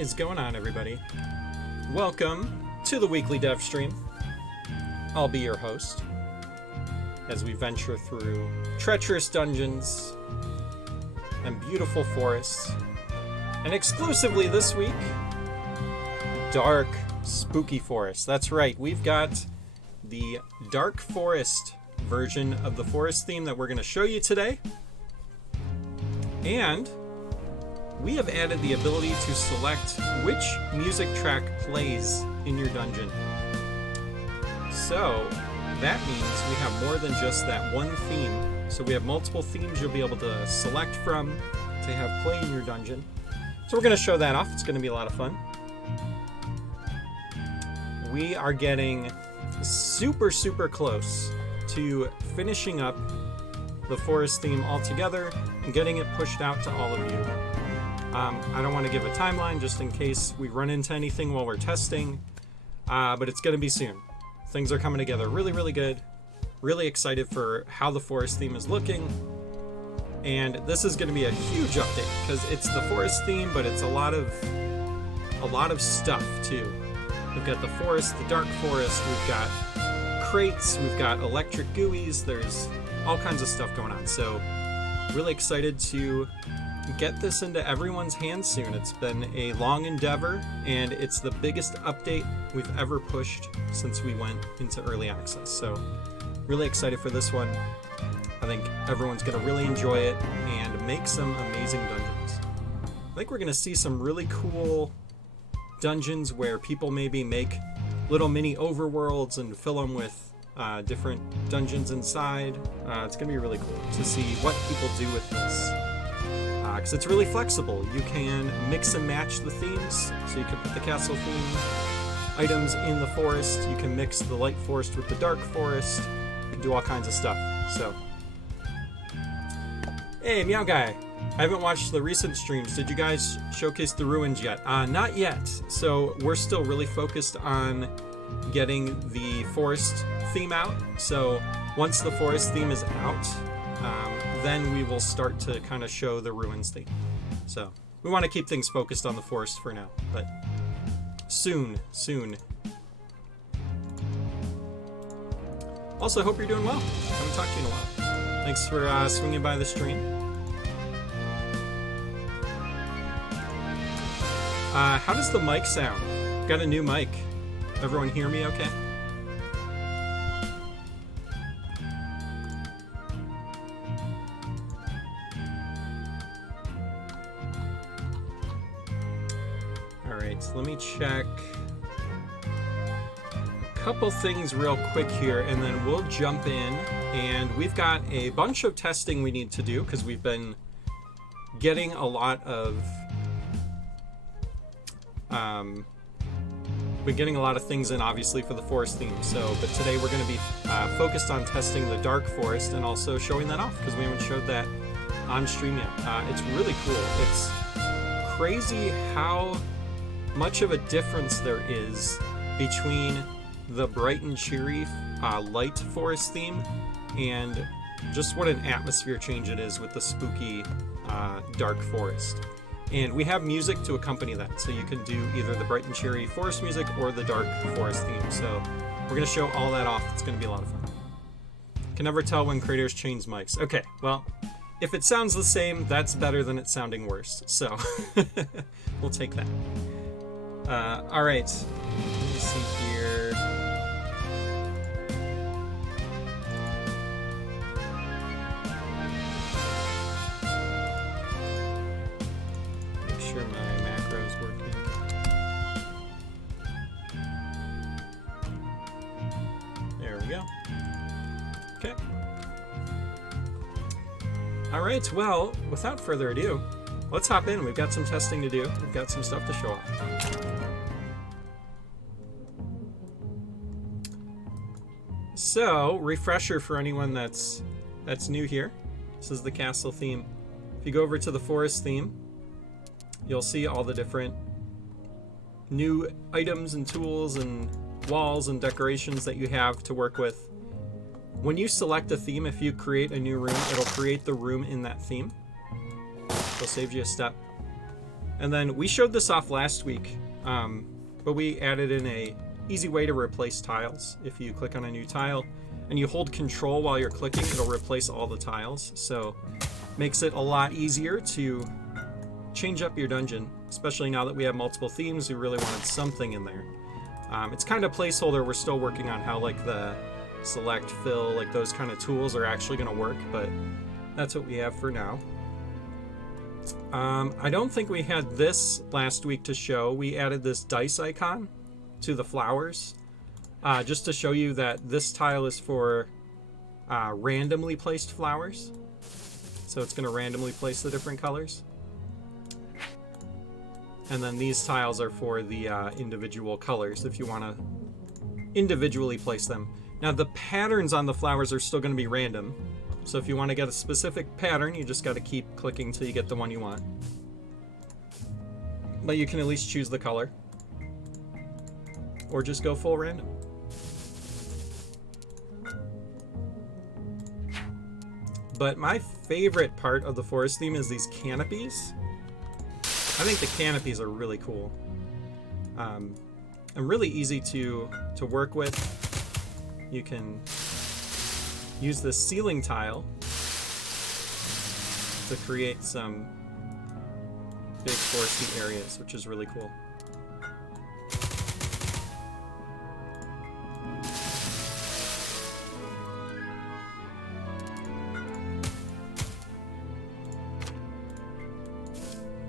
is going on, everybody? Welcome to the weekly dev stream. I'll be your host as we venture through treacherous dungeons and beautiful forests, and exclusively this week, dark, spooky forests. That's right, we've got the Dark Forest version of the forest theme that we're going to show you today, and we have added the ability to select which music track plays in your dungeon. So that means we have more than just that one theme. So we have multiple themes you'll be able to select from to have play in your dungeon. So we're going to show that off. It's going to be a lot of fun. We are getting super close to finishing up the forest theme altogether and getting it pushed out to all of you. I don't want to give a timeline just in case we run into anything while we're testing, but it's going to be soon. Things are coming together really good. Really excited for how the forest theme is looking. And this is going to be a huge update because it's the forest theme, but it's a lot of stuff too. We've got the forest, the dark forest, we've got crates, we've got electric GUIs, there's all kinds of stuff going on. So really excited to get this into everyone's hands soon. It's been a long endeavor, and it's the biggest update we've ever pushed since we went into early access. So really excited for this one. I think everyone's going to really enjoy it and make some amazing dungeons. I think we're going to see some really cool dungeons where people maybe make little mini overworlds and fill them with different dungeons inside. It's going to be really cool to see what people do with this. Because it's really flexible. You can mix and match the themes, so you can put the castle theme items in the forest, you can mix the light forest with the dark forest, you can do all kinds of stuff. So, hey, Meow Guy, I haven't watched the recent streams. Did you guys showcase the ruins yet? Not yet. So we're still really focused on getting the forest theme out. So once the forest theme is out, then we will start to kind of show the ruins theme. So we want to keep things focused on the forest for now, but soon. Also, hope you're doing well. Haven't talked to you in a while. Thanks for swinging by the stream. How does the mic sound? Got a new mic. Everyone hear me okay? Let me check a couple things real quick here, and then we'll jump in. And we've got a bunch of testing we need to do because we've been getting a lot of things in, obviously, for the forest theme. So, but today we're going to be focused on testing the dark forest and also showing that off because we haven't showed that on stream yet. It's really cool. It's crazy how much of a difference there is between the bright and cheery light forest theme and just what an atmosphere change it is with the spooky dark forest. And we have music to accompany that, so you can do either the bright and cheery forest music or the dark forest theme. So we're going to show all that off. It's going to be a lot of fun. Can never tell when creators change mics. Okay, well, if it sounds the same, that's better than it sounding worse. So we'll take that. All right, let me see here. Make sure my macro is working. There we go. Okay. All right, well, without further ado, let's hop in. We've got some testing to do. We've got some stuff to show off. So, refresher for anyone that's new here. This is the castle theme. If you go over to the forest theme, you'll see all the different new items and tools and walls and decorations that you have to work with. When you select a theme, if you create a new room, it'll create the room in that theme. So it saves you a step. And then we showed this off last week, but we added in a easy way to replace tiles. If you click on a new tile and you hold control while you're clicking, it'll replace all the tiles. So makes it a lot easier to change up your dungeon, especially now that we have multiple themes. We really wanted something in there. It's kind of placeholder. We're still working on how like the select, fill, like those kind of tools are actually going to work, but that's what we have for now. I don't think we had this last week to show. We added this dice icon to the flowers, just to show you that this tile is for randomly placed flowers. So it's going to randomly place the different colors. And then these tiles are for the individual colors if you want to individually place them. Now the patterns on the flowers are still going to be random. So if you want to get a specific pattern, you just got to keep clicking until you get the one you want. But you can at least choose the color. Or just go full random. But my favorite part of the forest theme is these canopies. I think the canopies are really cool. And really easy to work with. You can use this ceiling tile to create some big foresty areas, which is really cool.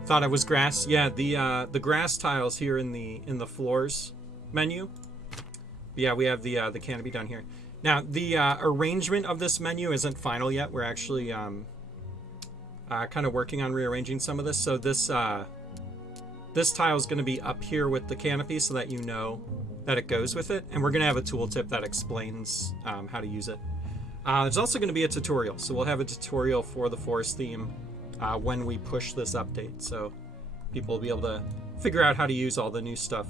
Thought it was grass. Yeah, the grass tiles here in the floors menu. Yeah, we have the canopy down here. Now the arrangement of this menu isn't final yet. We're actually kind of working on rearranging some of this. So this tile is going to be up here with the canopy so that you know that it goes with it, and we're going to have a tooltip that explains how to use it. There's also going to be a tutorial, so we'll have a tutorial for the forest theme when we push this update, so people will be able to figure out how to use all the new stuff.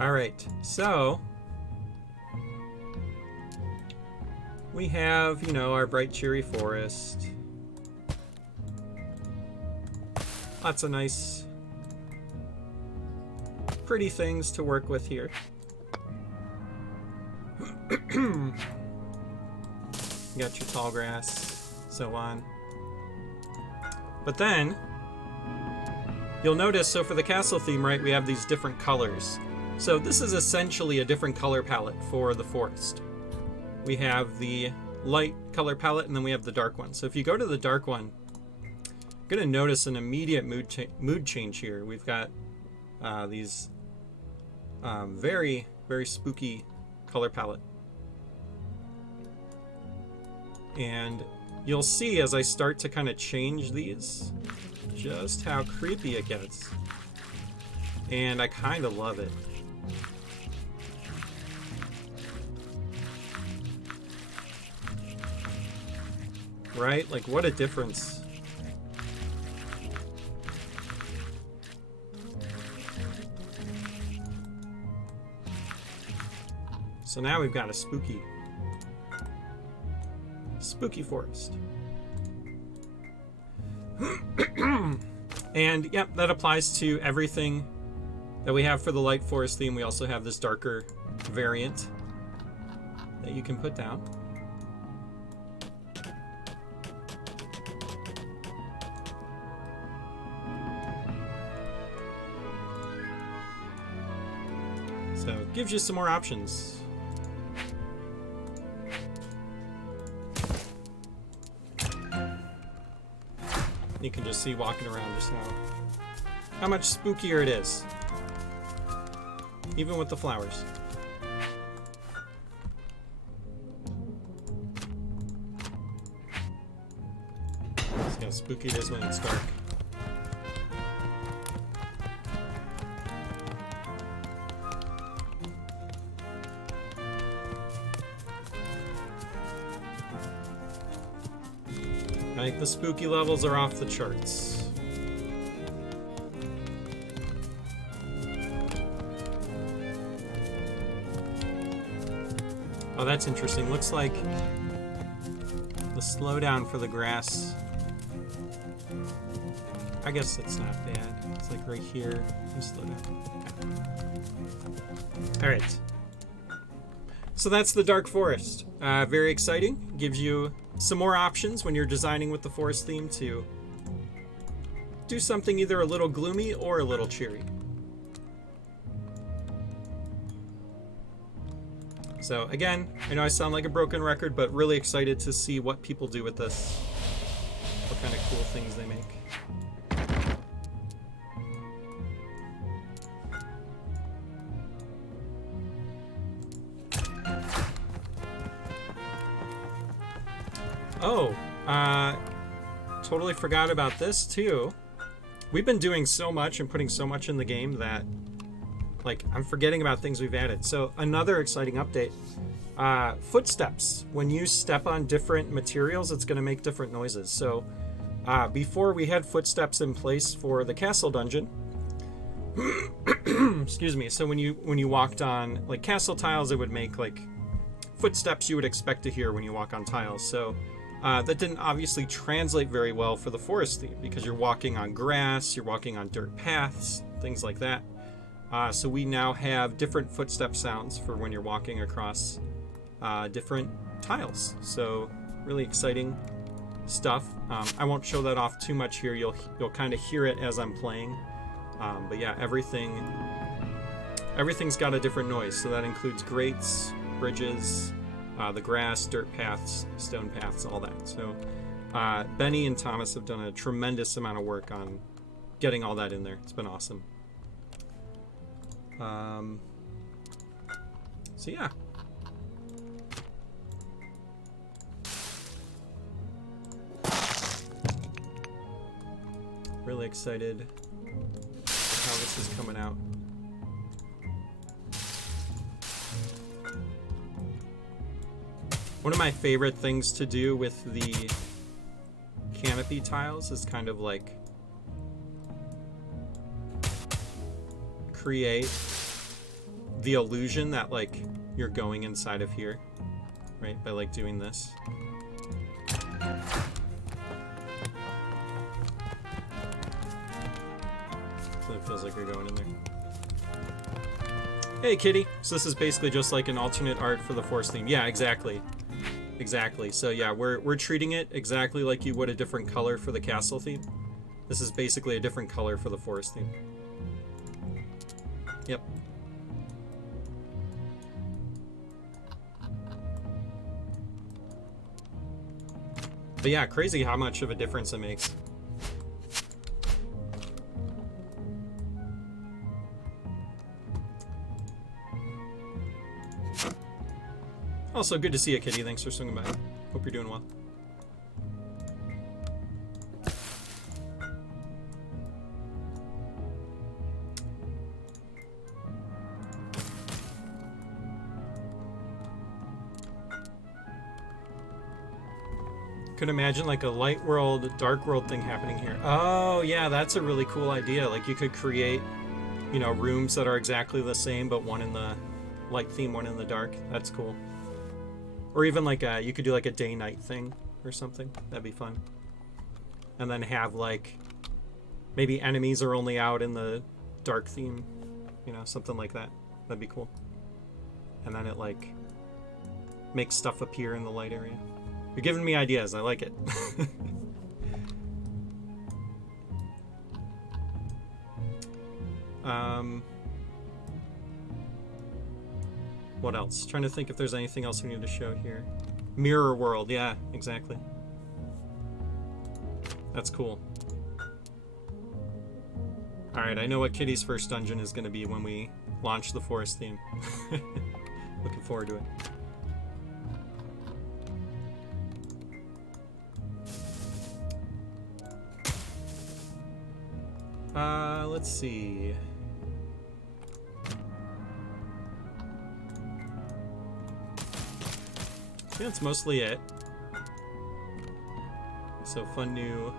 All right, so we have, you know, our bright, cheery forest. Lots of nice, pretty things to work with here. You got your tall grass, so on. But then, you'll notice, so for the castle theme, right, we have these different colors. So this is essentially a different color palette for the forest. We have the light color palette, and then we have the dark one. So if you go to the dark one, you're going to notice an immediate mood change here. We've got these very, very spooky color palette. And you'll see as I start to kind of change these, just how creepy it gets. And I kind of love it. Right? Like, what a difference. So now we've got a spooky forest. And yep, that applies to everything that we have for the light forest theme. We also have this darker variant that you can put down. So it gives you some more options. You can just see walking around just how much spookier it is. Even with the flowers. See how spooky it is when it's dark. Right, the spooky levels are off the charts. Oh, that's interesting. Looks like slowdown for the grass, I guess it's not bad. It's like right here. You slow down. All right. So that's the Dark Forest. Very exciting. Gives you some more options when you're designing with the forest theme to do something either a little gloomy or a little cheery. So again, I know I sound like a broken record, but really excited to see what people do with this. What kind of cool things they make. Oh, totally forgot about this too. We've been doing so much and putting so much in the game that, like, I'm forgetting about things we've added. So another exciting update. Footsteps. When you step on different materials, it's going to make different noises. So before we had footsteps in place for the castle dungeon. Excuse me. So when you walked on like castle tiles, it would make like footsteps you would expect to hear when you walk on tiles. So that didn't obviously translate very well for the forest theme because you're walking on grass, you're walking on dirt paths, things like that. So we now have different footstep sounds for when you're walking across different tiles. So really exciting stuff. I won't show that off too much here. You'll kind of hear it as I'm playing. But yeah, everything's got a different noise. So that includes grates, bridges, the grass, dirt paths, stone paths, all that. So Benny and Thomas have done a tremendous amount of work on getting all that in there. It's been awesome. So yeah. Really excited how this is coming out. One of my favorite things to do with the canopy tiles is kind of like create the illusion that like you're going inside of here, right? By like doing this. So it feels like you're going in there. Hey, kitty. So this is basically just like an alternate art for the forest theme. Yeah, exactly. Exactly. So yeah, we're treating it exactly like you would a different color for the castle theme. This is basically a different color for the forest theme. Yep. But yeah, crazy how much of a difference it makes. Also, good to see you, kitty. Thanks for swinging by. Hope you're doing well. Could imagine like a light world, dark world thing happening here. Oh yeah, that's a really cool idea. Like you could create, you know, rooms that are exactly the same, but one in the light theme, one in the dark. That's cool. Or even like you could do like a day-night thing or something. That'd be fun. And then have like maybe enemies are only out in the dark theme, you know, something like that. That'd be cool. And then it like makes stuff appear in the light area. You're giving me ideas. I like it. What else? Trying to think if there's anything else we need to show here. Mirror world. Yeah, exactly. That's cool. Alright, I know what Kitty's first dungeon is going to be when we launch the forest theme. Looking forward to it. Let's see. I think that's mostly it. So fun new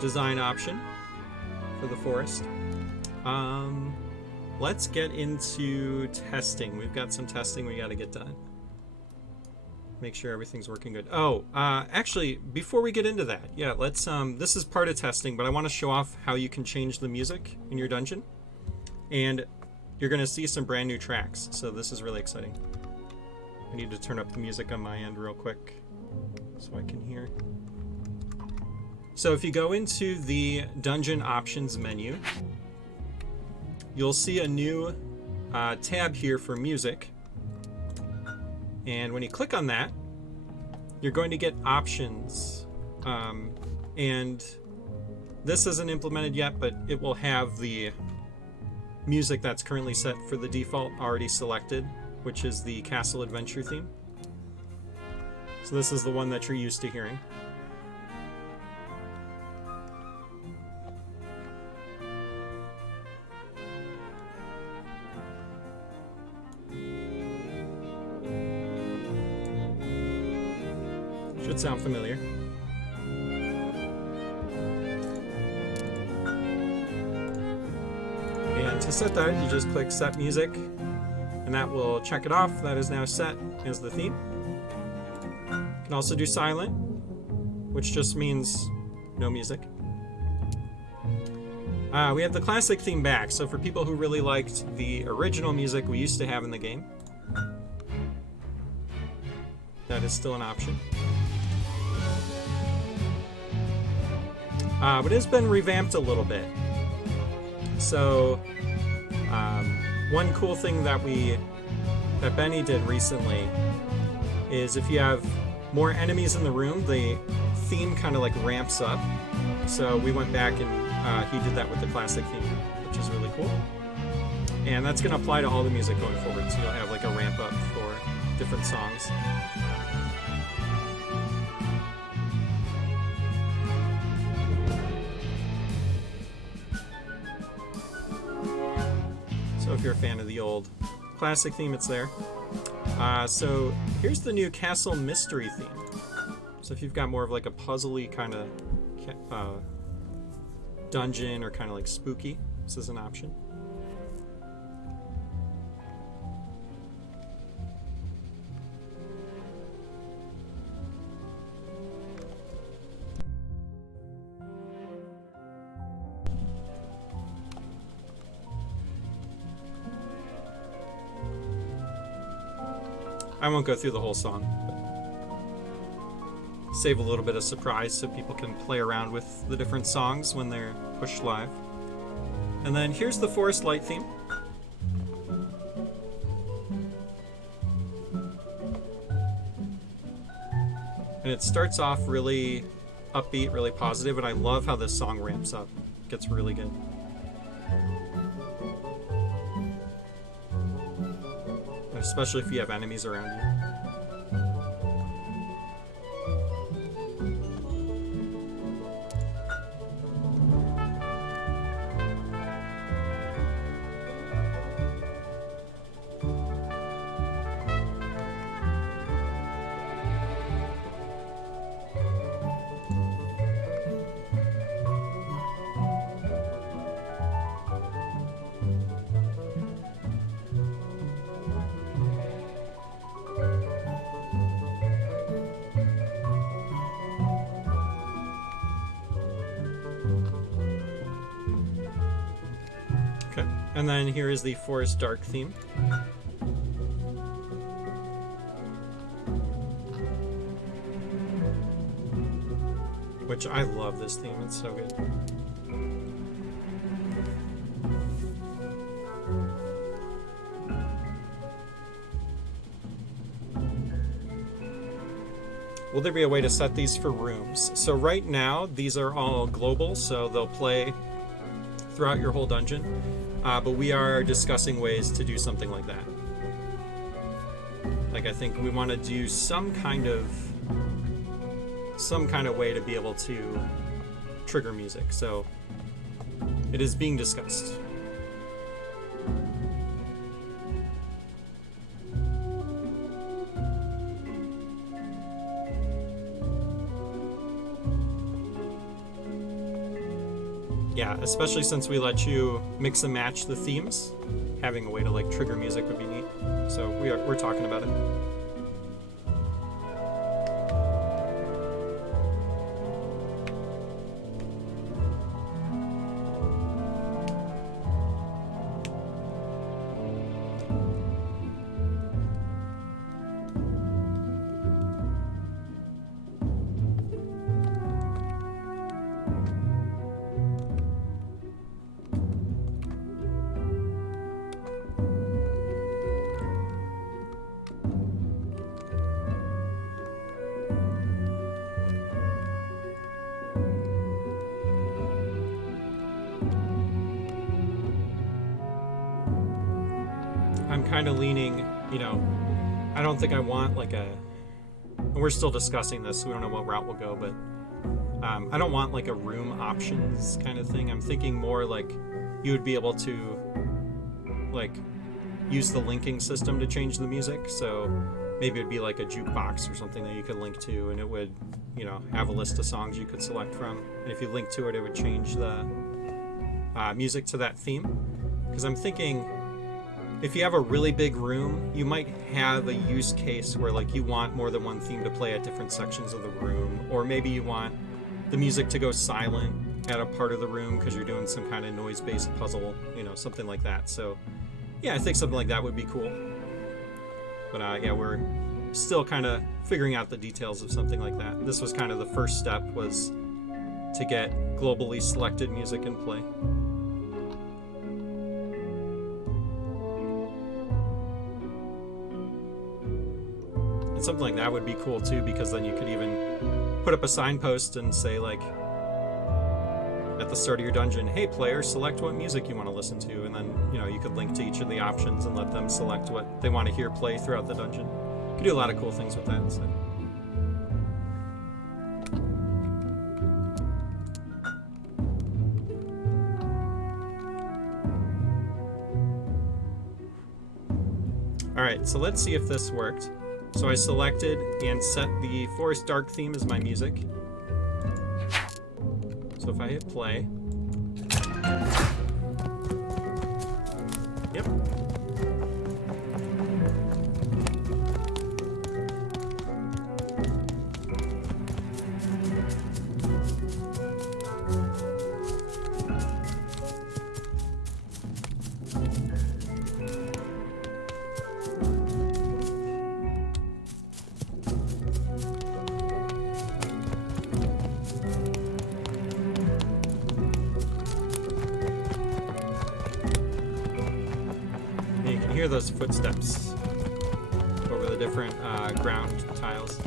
design option for the forest. Let's get into testing. We've got some testing we got to get done. make sure everything's working good. Oh, actually, before we get into that, yeah, let's, this is part of testing, but I want to show off how you can change the music in your dungeon. And you're going to see some brand new tracks, so this is really exciting. I need to turn up the music on my end real quick so I can hear. So if you go into the dungeon options menu, you'll see a new tab here for music. And when you click on that, you're going to get options. And this isn't implemented yet, but it will have the music that's currently set for the default already selected, which is the Castle Adventure theme. So this is the one that you're used to hearing. Should sound familiar. And to set that, you just click Set Music, and that will check it off. That is now set as the theme. You can also do silent, which just means no music. We have the classic theme back, so for people who really liked the original music we used to have in the game, that is still an option. But it's been revamped a little bit. So, one cool thing that Benny did recently is if you have more enemies in the room, the theme kind of like ramps up. So we went back and he did that with the classic theme, which is really cool. And that's going to apply to all the music going forward. So you'll have like a ramp up for different songs. So if you're a fan of the old classic theme, it's there. So here's the new Castle Mystery theme. So if you've got more of like a puzzly kind of dungeon or kind of like spooky, this is an option. I won't go through the whole song, but save a little bit of surprise so people can play around with the different songs when they're pushed live. And then here's the Forest Light theme. And it starts off really upbeat, really positive, and I love how this song ramps up. It gets really good. Especially if you have enemies around you. And then here is the Forest Dark theme. Which I love this theme, it's so good. Will there be a way to set these for rooms? So right now, these are all global, so they'll play throughout your whole dungeon. But we are discussing ways to do something like that. Like I think we want to do some kind of way to be able to trigger music. So it is being discussed. Yeah, especially since we let you mix and match the themes, having a way to like trigger music would be neat. So we're talking about it. kind of leaning, you know, I don't think I want like a, and we're still discussing this, so we don't know what route we'll go, but I don't want like a room options kind of thing. I'm thinking more like you would be able to like use the linking system to change the music. So maybe it'd be like a jukebox or something that you could link to, and it would, you know, have a list of songs you could select from. And if you link to it, it would change the music to that theme. Because I'm thinking, if you have a really big room, you might have a use case where like you want more than one theme to play at different sections of the room, or maybe you want the music to go silent at a part of the room because you're doing some kind of noise-based puzzle, you know, something like that. So yeah, I think something like that would be cool. But yeah, we're still kind of figuring out the details of something like that. This was kind of the first step, was to get globally selected music in play. And something like that would be cool too, because then you could even put up a signpost and say like, at the start of your dungeon, hey player, select what music you want to listen to, and then, you know, you could link to each of the options and let them select what they want to hear play throughout the dungeon. You could do a lot of cool things with that. So. Alright, so let's see if this worked. So I selected and set the Forest Dark theme as my music. So if I hit play, yep. Hear those footsteps over the different ground tiles.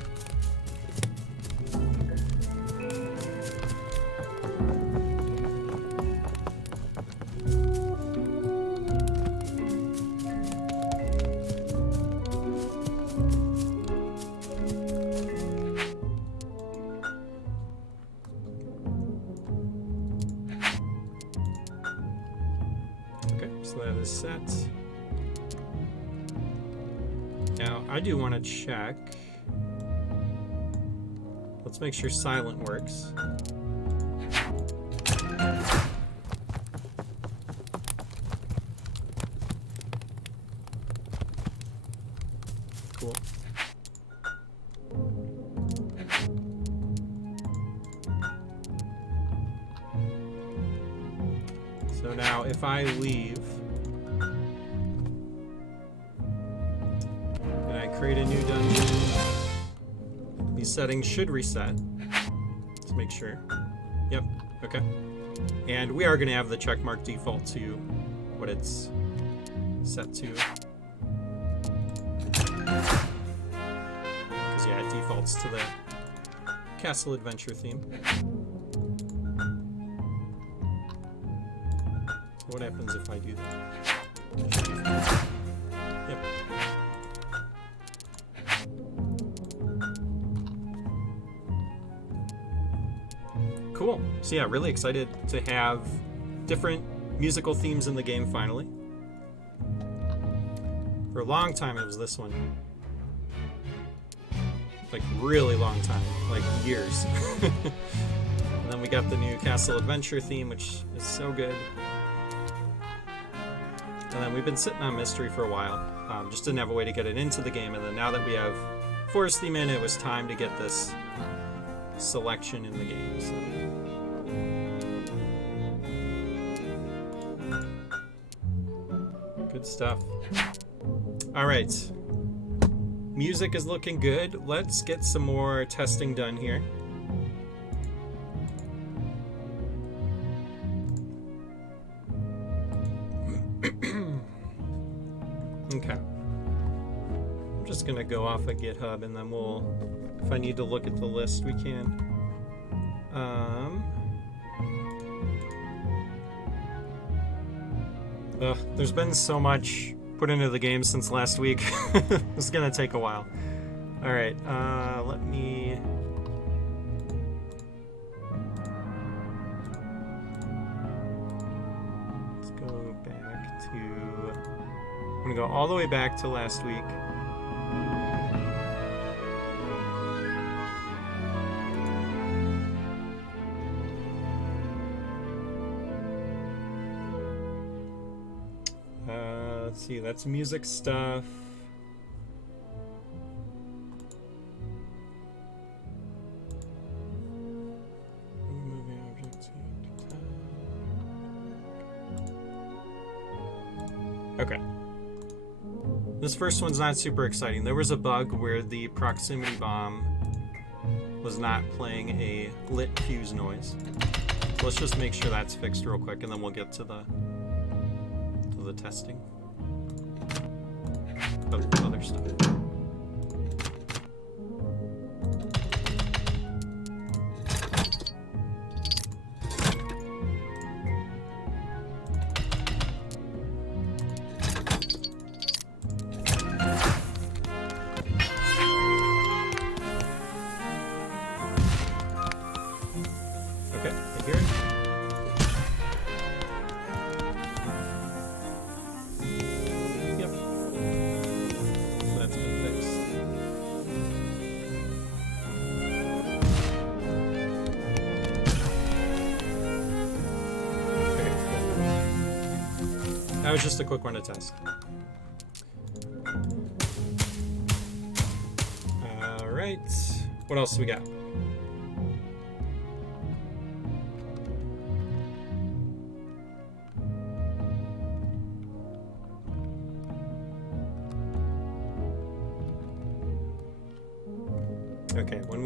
Okay, so that is set. Now, I do want to check. Let's make sure silent works. Cool. So now, if I leave, create a new dungeon, these settings should reset. Let's make sure. Yep, okay. And we are going to have the checkmark default to what it's set to. Because yeah, it defaults to the Castle Adventure theme. So what happens if I do that? Yep. Cool. So yeah, really excited to have different musical themes in the game finally. For a long time it was this one. Like really long time, like years. And then we got the new Castle Adventure theme, which is so good. And then we've been sitting on Mystery for a while. Just didn't have a way to get it into the game, and then now that we have Forest theme in, it was time to get this selection in the game. So. Good stuff. All right. Music is looking good. Let's get some more testing done here. Okay. I'm just gonna go off of GitHub, and then we'll, if I need to look at the list, we can. There's been so much put into the game since last week. It's gonna take a while. All right, let me. Let's go back to. I'm gonna go all the way back to last week. Let's see, that's music stuff. Moving objects. Okay. This first one's not super exciting. There was a bug where the proximity bomb was not playing a lit fuse noise. Let's just make sure that's fixed real quick, and then we'll get to the testing of other stuff. Okay, I hear it. Yep. So that's been fixed. Okay, cool. That was just a quick one to test. All right. What else do we got? Okay, when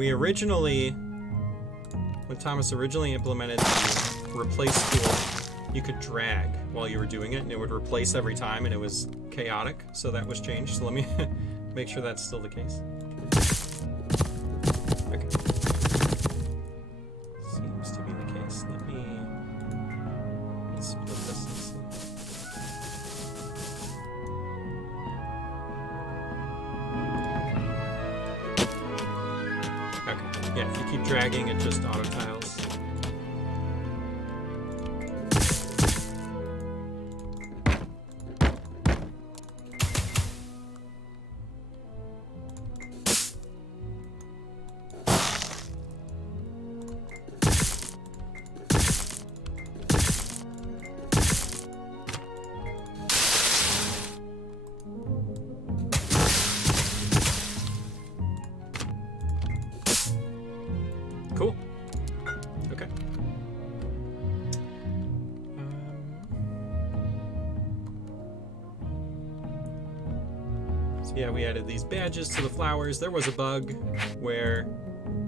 Thomas originally implemented the replace tool, you could drag while you were doing it, and it would replace every time, and it was chaotic, so that was changed. So let me make sure that's still the case. Okay. Seems to be the case. Let's split this and see. Okay, yeah, if you keep dragging, it just auto tiles. Cool. Okay. So yeah, we added these badges to the flowers. There was a bug where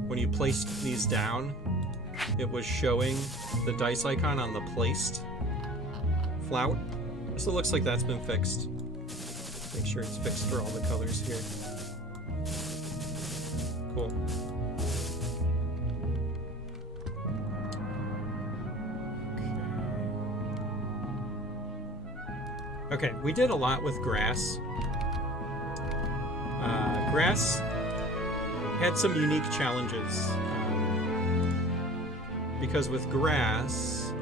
when you placed these down, it was showing the dice icon on the placed flower. So it looks like that's been fixed. Make sure it's fixed for all the colors here. Cool. Okay, we did a lot with grass. Grass had some unique challenges. Because with grass,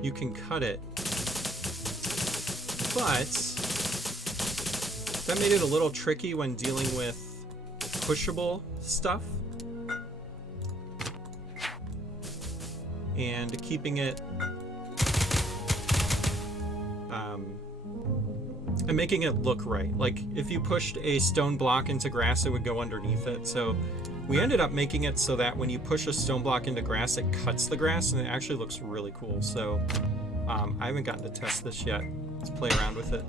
you can cut it, but that made it a little tricky when dealing with pushable stuff. And keeping it and making it look right. Like if you pushed a stone block into grass, it would go underneath it. So we ended up making it so that when you push a stone block into grass, it cuts the grass, and it actually looks really cool. So I haven't gotten to test this yet. Let's play around with it.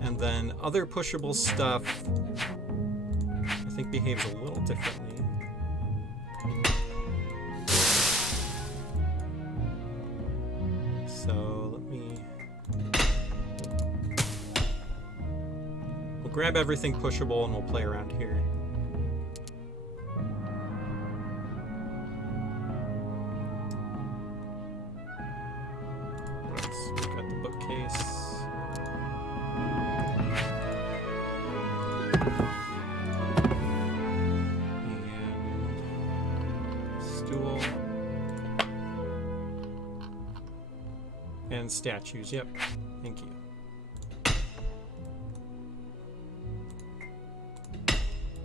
And then other pushable stuff, I think behaves a little differently. So let me... We'll grab everything pushable and we'll play around here. Let's go. Stool. And statues, yep. Thank you.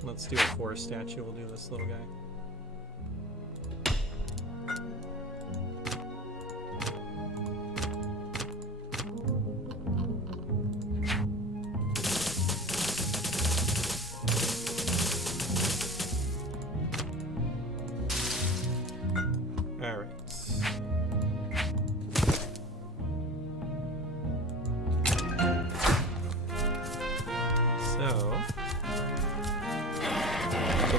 Let's do a forest statue. We'll do this little guy.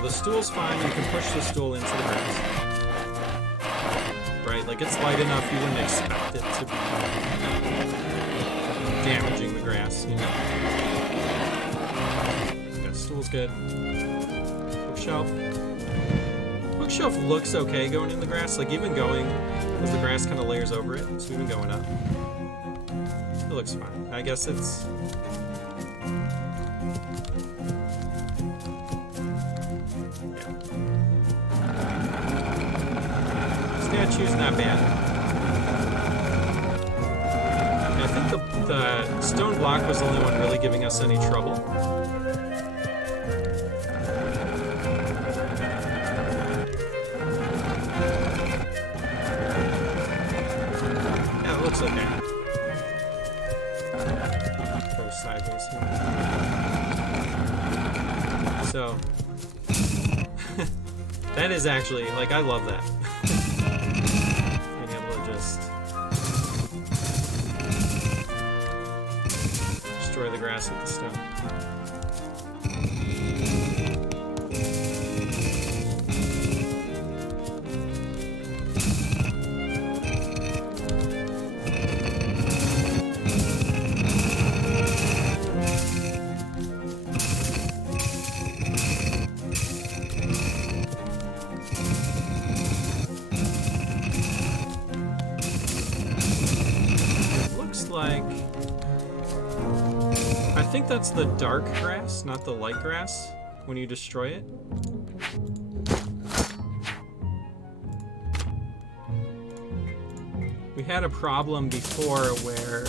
Stool's fine, you can push the stool into the grass. Right, like it's light enough you wouldn't expect it to be damaging the grass, you know? Yeah, stool's good. Bookshelf. Bookshelf looks okay going in the grass, like even going, because the grass kind of layers over it, so even going up. It looks fine. I guess it's... Statue's not bad. I think the stone block was the only one really giving us any trouble. Yeah, it looks okay. Go sideways here. So, that is actually, like, I love that. Destroy the grass with the stone. Looks like... I think that's the dark grass, not the light grass, when you destroy it. We had a problem before where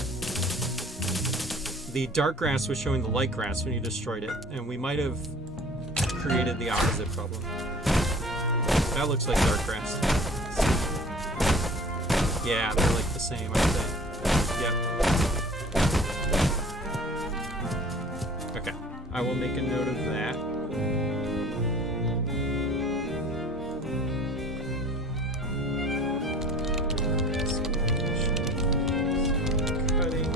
the dark grass was showing the light grass when you destroyed it, and we might have created the opposite problem. That looks like dark grass. Yeah, they're like the same, I think. Yep. I will make a note of that. Cutting.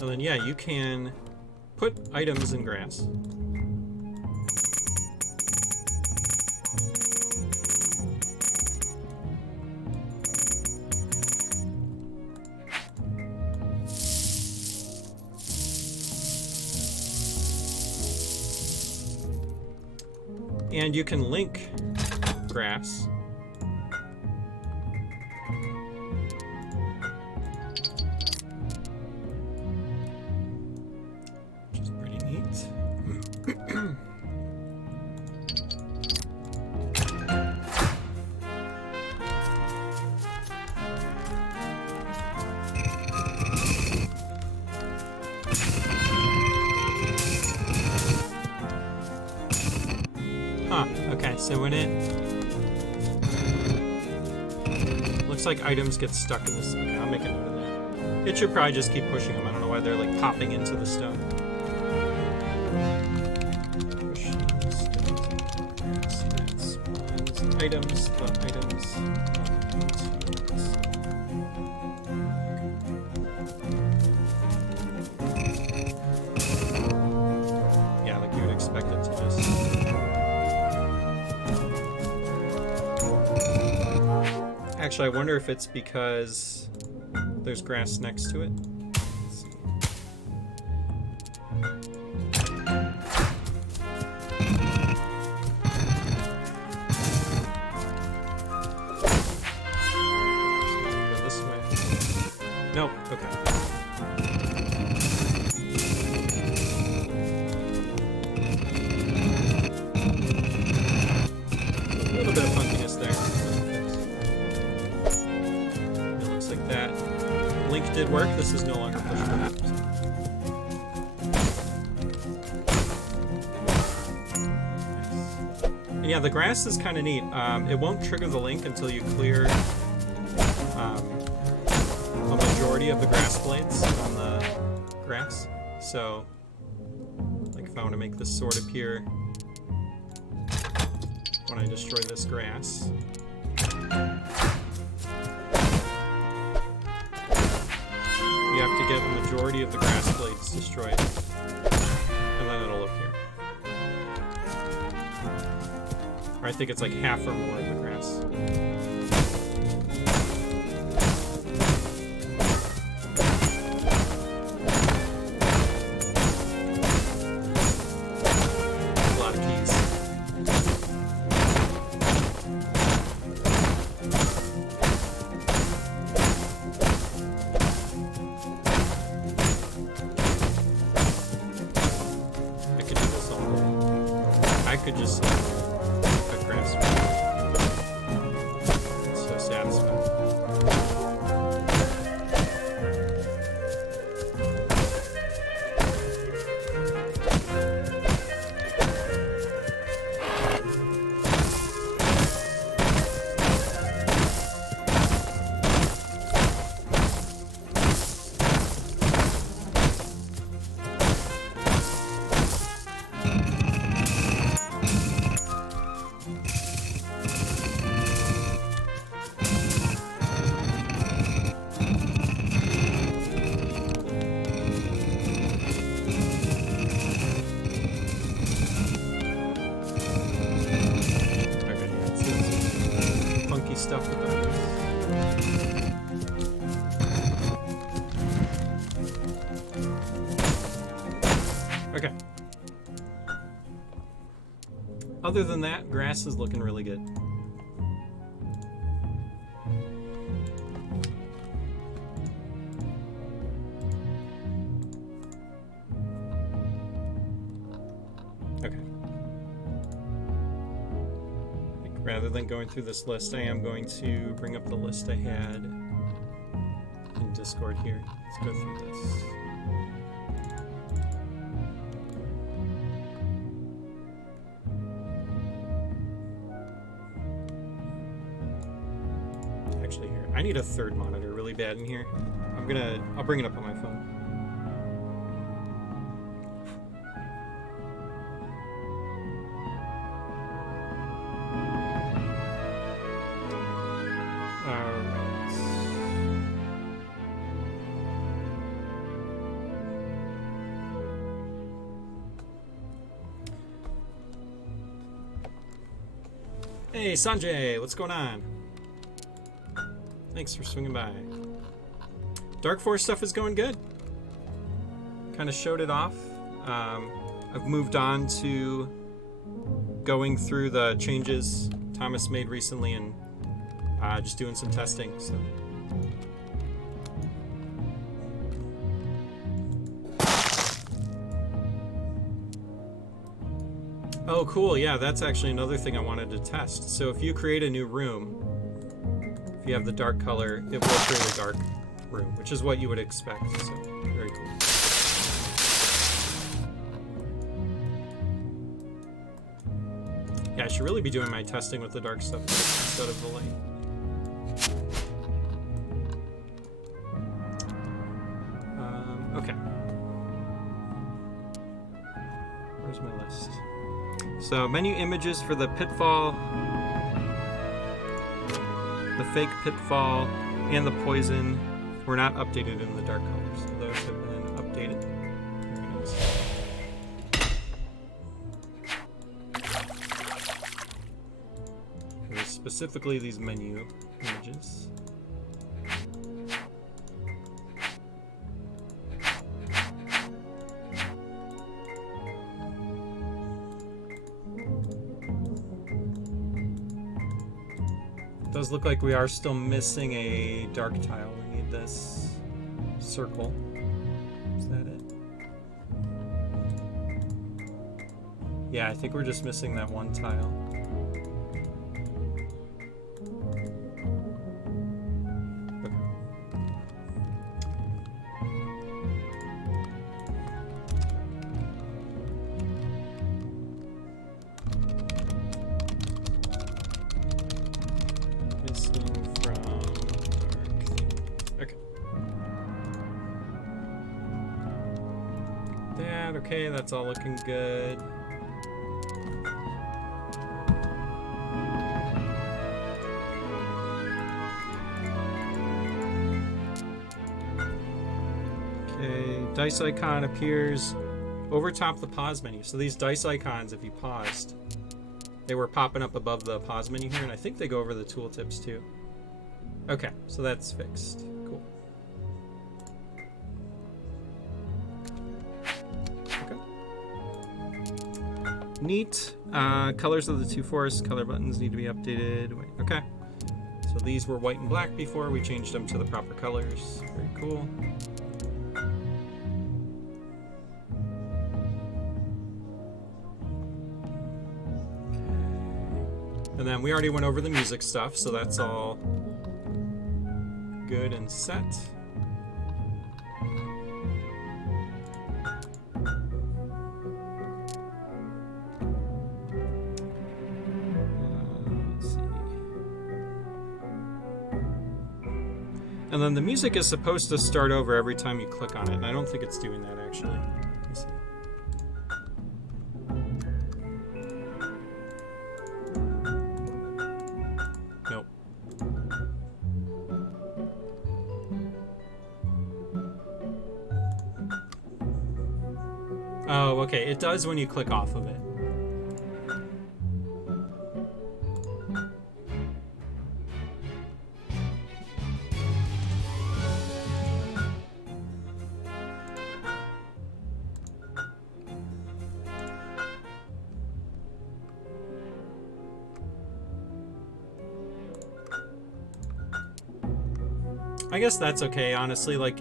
And then, yeah, you can put items in grass. And you can link grass. Which is pretty neat. Okay, so when it looks like items get stuck in this, okay, I'll make a note of that. It should probably just keep pushing them. I don't know why they're like popping into the stone. Push the stones. That spawns items, the items into the stone. Yeah, like you would expect it to just. Actually, I wonder if it's because there's grass next to it. Let's see. Nope. Okay. A little bit of funkiness there. It looks like that link did work. This is no longer pushable. And yeah, the grass is kind of neat. It won't trigger the link until you clear a majority of the grass blades on the grass. So, like if I want to make this sword appear when I destroy this grass. You have to get a majority of the grass blades destroyed, and then it'll appear. Or I think it's like half or more of the grass. A lot of keys. I could do this all day. I could just cut grass. It's so satisfying. Stuff with that. Okay. Other than that, grass is looking really good. Okay. Rather than going through this list, I am going to bring up the list I had in Discord here. Let's go through this. Actually, here, I need a third monitor really bad in here. I'll bring it up on my phone. Hey Sanjay, what's going on? Thanks for swinging by. Dark Force stuff is going good. Kind of showed it off. I've moved on to going through the changes Thomas made recently and just doing some testing. So. Oh, cool. Yeah, that's actually another thing I wanted to test. So if you create a new room, if you have the dark color, it will create a dark room, which is what you would expect. So, very cool. Yeah, I should really be doing my testing with the dark stuff instead of the light. Okay. Where's my list? So menu images for the pitfall, the fake pitfall, and the poison were not updated in the dark colors. So those have been updated. Very nice. And specifically these menu images. Does look like we are still missing a dark tile. We need this circle. Is that it? Yeah, I think we're just missing that one tile. Okay, that's all looking good. Okay, dice icon appears over top the pause menu. So these dice icons, if you paused, they were popping up above the pause menu here, and I think they go over the tooltips too. Okay, so that's fixed. Cool. Neat. Colors of the two forests, color buttons need to be updated. Wait, okay. So these were white and black before. We changed them to the proper colors. Very cool. And then we already went over the music stuff, so that's all good and set. And then the music is supposed to start over every time you click on it, and I don't think it's doing that actually. Let me see. Nope. Oh, okay. It does when you click off of it. I guess that's okay, honestly. Like,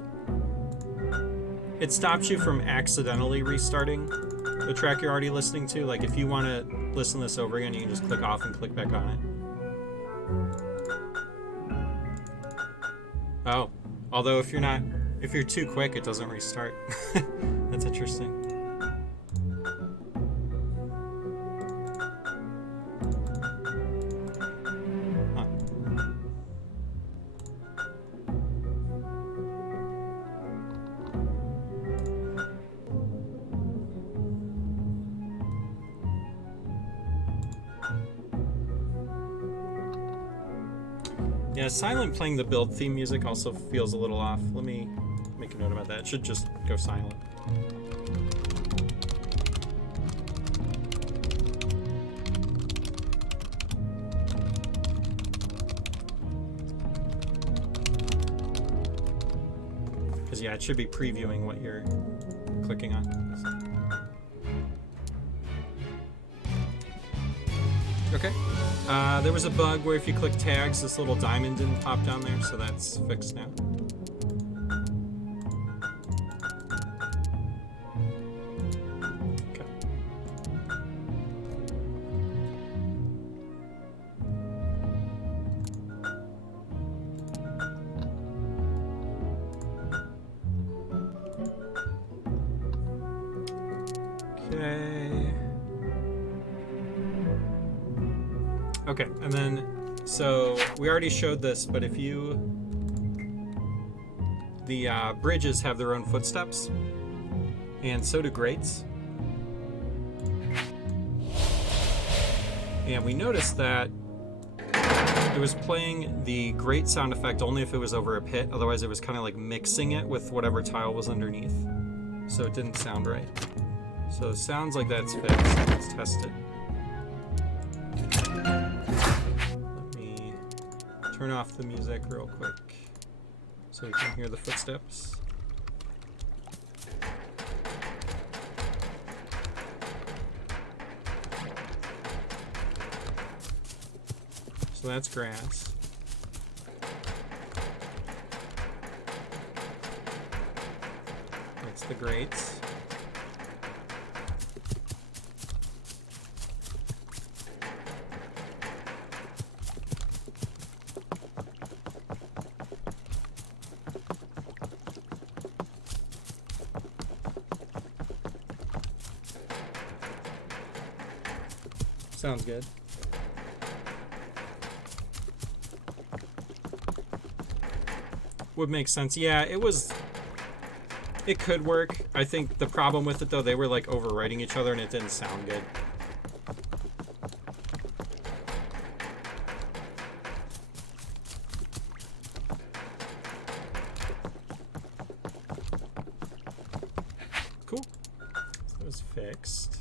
it stops you from accidentally restarting the track you're already listening to. Like, if you want to listen to this over again, you can just click off and click back on it. Oh, although if you're too quick, it doesn't restart. That's interesting. Yeah, silent playing the build theme music also feels a little off. Let me make a note about that. It should just go silent. Because yeah, it should be previewing what you're clicking on. Okay. There was a bug where if you click tags, this little diamond didn't pop down there, so that's fixed now. Okay. Okay. Okay, and then, so we already showed this, but if the bridges have their own footsteps, and so do grates. And we noticed that it was playing the grate sound effect only if it was over a pit, otherwise it was kind of like mixing it with whatever tile was underneath. So it didn't sound right. So it sounds like that's fixed. Let's test it. Turn off the music real quick so you can hear the footsteps. So that's grass. That's the grates. Sounds good. Would make sense. Yeah, it could work. I think the problem with it, though, they were like overwriting each other and it didn't sound good. Cool. So that was fixed.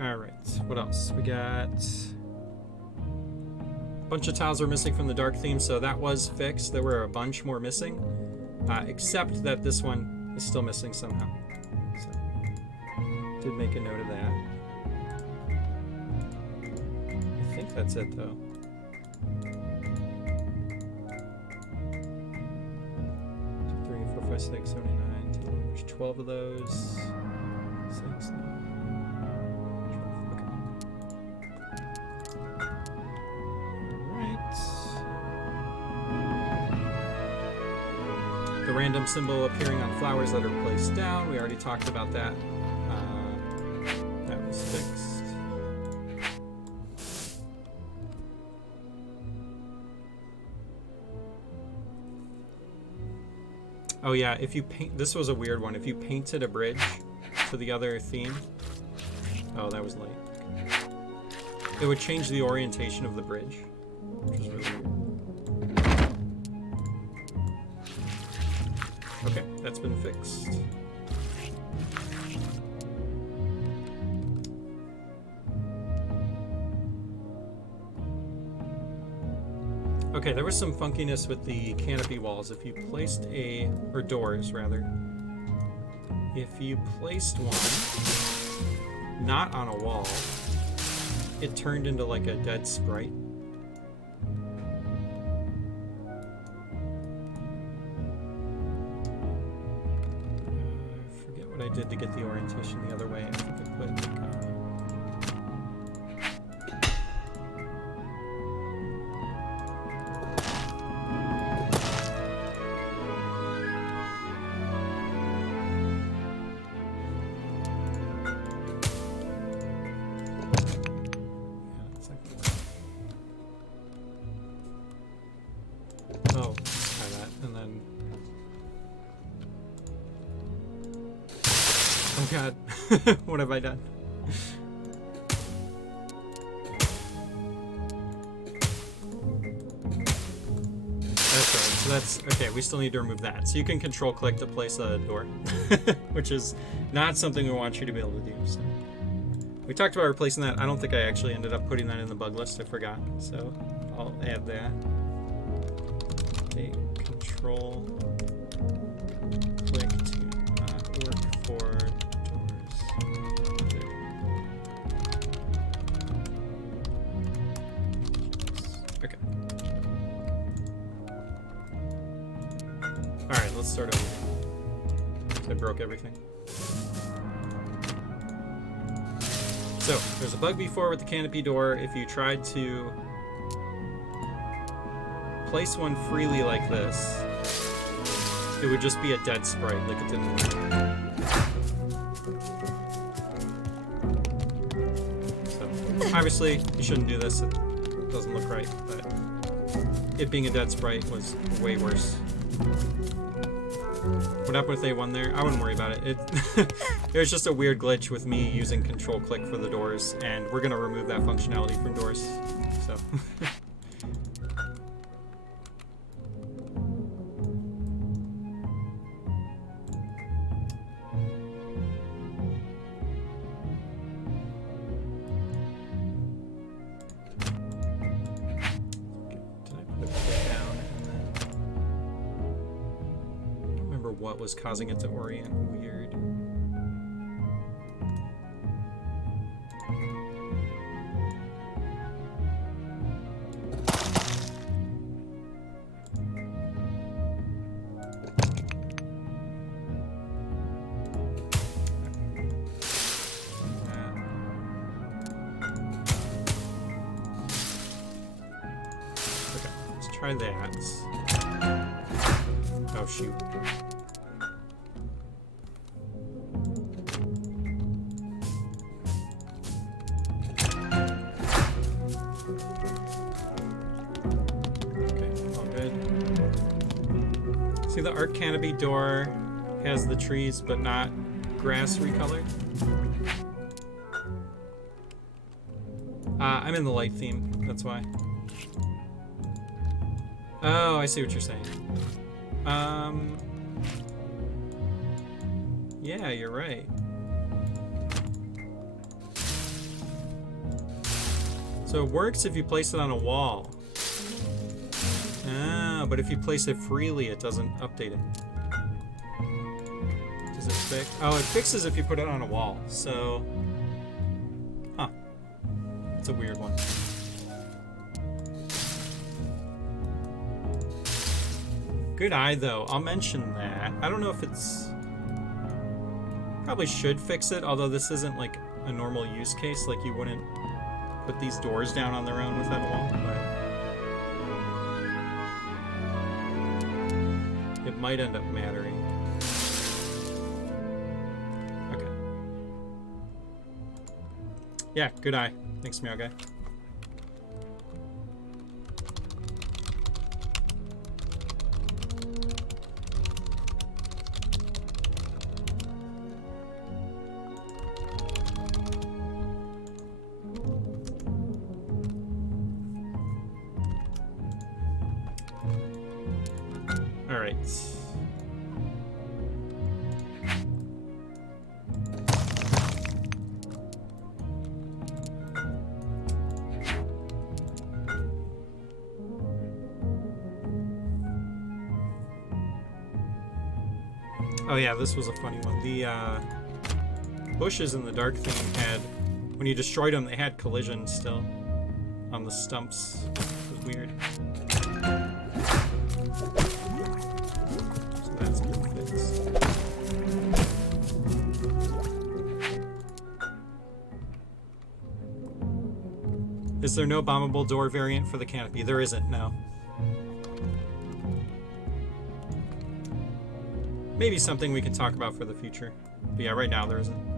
Alright, what else? We got a bunch of tiles were missing from the dark theme, so that was fixed. There were a bunch more missing, except that this one is still missing somehow. So, did make a note of that. I think that's it, though. 2, 3, 4, 5, 6, 7, 8, 9, 10. There's 12 of those. 6, 9. The random symbol appearing on flowers that are placed down. We already talked about that. That was fixed. Oh yeah, if you paint, this was a weird one. If you painted a bridge to the other theme, oh, that was late. It would change the orientation of the bridge, which is really weird. Okay, that's been fixed. Okay, there was some funkiness with the canopy walls. If you placed or doors rather, if you placed one not on a wall, it turned into like a dead sprite. I did to get the orientation the other way. I think I put oh, try that, and then oh god, what have I done? That's right, so that's, okay, we still need to remove that. So you can control click to place a door, which is not something we want you to be able to do, so. We talked about replacing that. I don't think I actually ended up putting that in the bug list, I forgot. So I'll add that. Okay, control click to not work for okay. Alright, let's start over. I broke everything. So, there's a bug before with the canopy door. If you tried to place one freely like this, it would just be a dead sprite, like it didn't work. So, obviously, you shouldn't do this. It doesn't look right, but it being a dead sprite was way worse. What happened with A1 there? I wouldn't worry about it. It was just a weird glitch with me using control click for the doors, and we're gonna remove that functionality from doors, so. What was causing it to orient weird. try that. Oh, shoot. Okay, all good. See, the Arc Canopy door has the trees, but not grass recolored. I'm in the light theme, that's why. Oh, I see what you're saying. Yeah, you're right. So it works if you place it on a wall. Ah, but if you place it freely, it doesn't update it. Does it fix? Oh, it fixes if you put it on a wall. So, huh. It's a weird one. Good eye, though. I'll mention that. I don't know if it's... Probably should fix it, although this isn't like a normal use case. Like, you wouldn't put these doors down on their own without a wall, but it might end up mattering. Okay. Yeah, good eye. Thanks, Meow Guy. All right. Oh yeah, this was a funny one. The bushes in the dark theme had, when you destroyed them, they had collision still on the stumps. It was weird. So that's been fixed. Is there no bombable door variant for the canopy? There isn't, no. Maybe something we can talk about for the future. But yeah, right now there isn't.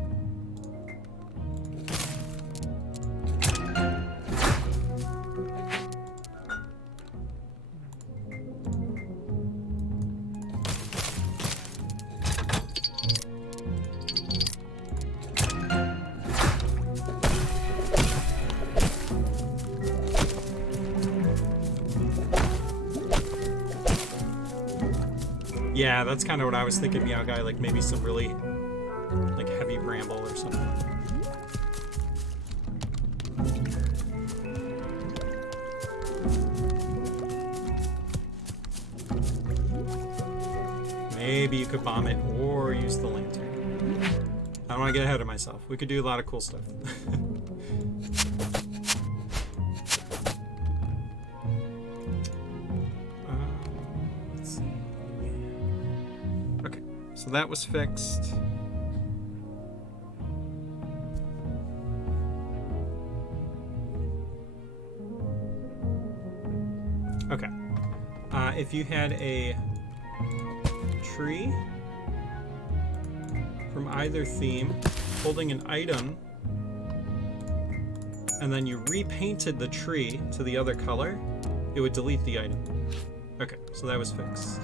Yeah, that's kind of what I was thinking, Meow Guy, like maybe some really like heavy bramble or something. Maybe you could bomb it or use the lantern. I don't want to get ahead of myself. We could do a lot of cool stuff. Let's see. Okay, so that was fixed. Okay. If you had a tree from either theme holding an item and then you repainted the tree to the other color, it would delete the item. Okay, so that was fixed.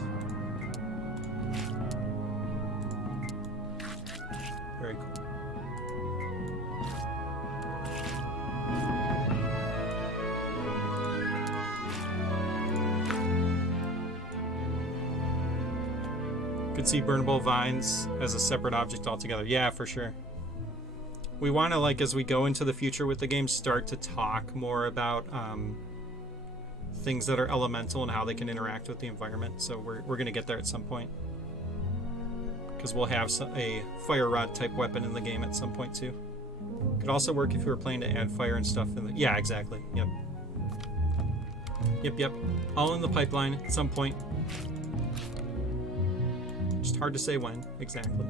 Very cool. Could see burnable vines as a separate object altogether. Yeah, for sure. We want to, like, as we go into the future with the game, start to talk more about things that are elemental and how they can interact with the environment. So we're going to get there at some point. Because we'll have a fire rod type weapon in the game at some point too. Could also work if you were planning to add fire and stuff in the... Yeah, exactly. Yep. Yep. All in the pipeline at some point. Just hard to say when, exactly.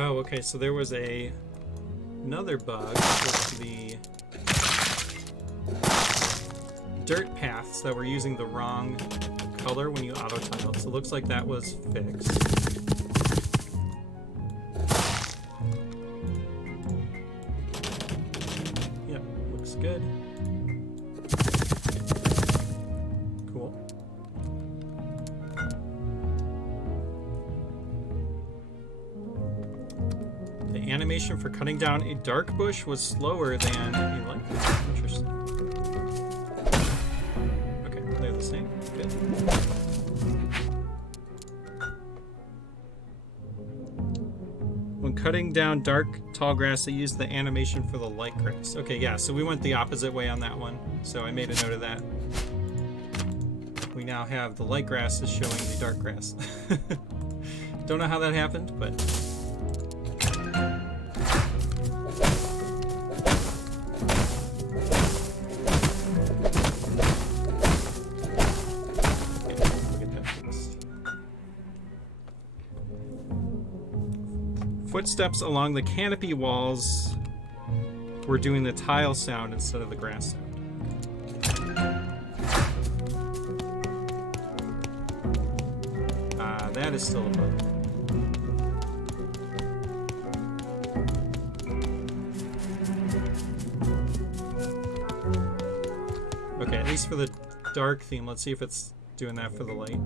Oh, okay, so there was another bug with the dirt paths that were using the wrong color when you auto-tiled. So it looks like that was fixed. Yep, looks good. Cool. The animation for cutting down a dark bush was slower than a light bush. Interesting. Okay, they're the same. Good. When cutting down dark tall grass, they use the animation for the light grass. Okay, yeah, so we went the opposite way on that one. So I made a note of that. We now have the light grass is showing the dark grass. Don't know how that happened, but... Footsteps along the canopy walls were doing the tile sound instead of the grass sound. That is still a bug. Okay, at least for the dark theme, let's see if it's doing that for the light.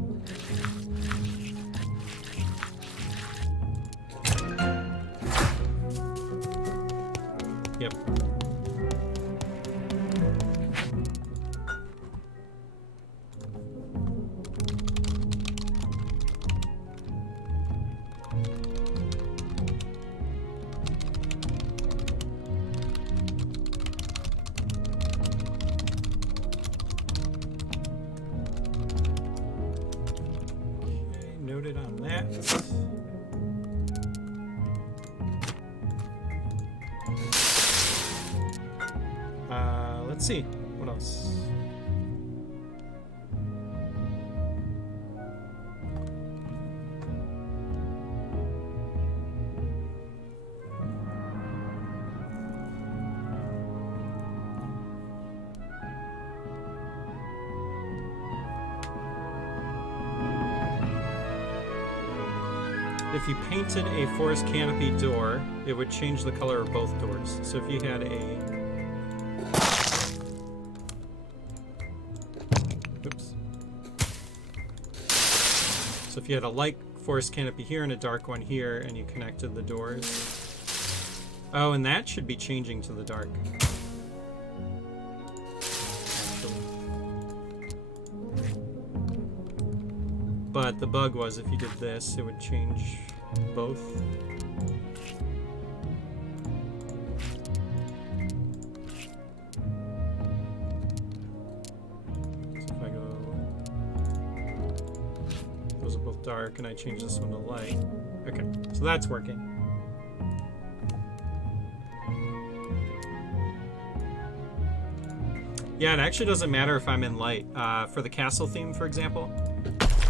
Yep. Okay, noted on that. Let's see. What else? If you painted a forest canopy door, it would change the color of both doors. So if you had a... So if you had a light forest canopy here and a dark one here, and you connected the doors. Oh, and that should be changing to the dark. Actually. But the bug was if you did this, it would change both. Dark, and I change this one to light. Okay, so that's working. Yeah, it actually doesn't matter if I'm in light. For the castle theme, for example,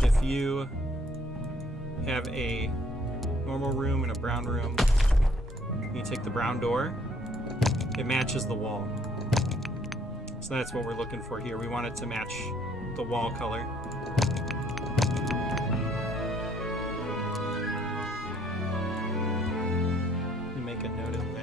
if you have a normal room and a brown room, you take the brown door, it matches the wall. So that's what we're looking for here. We want it to match the wall color. Make a note of that.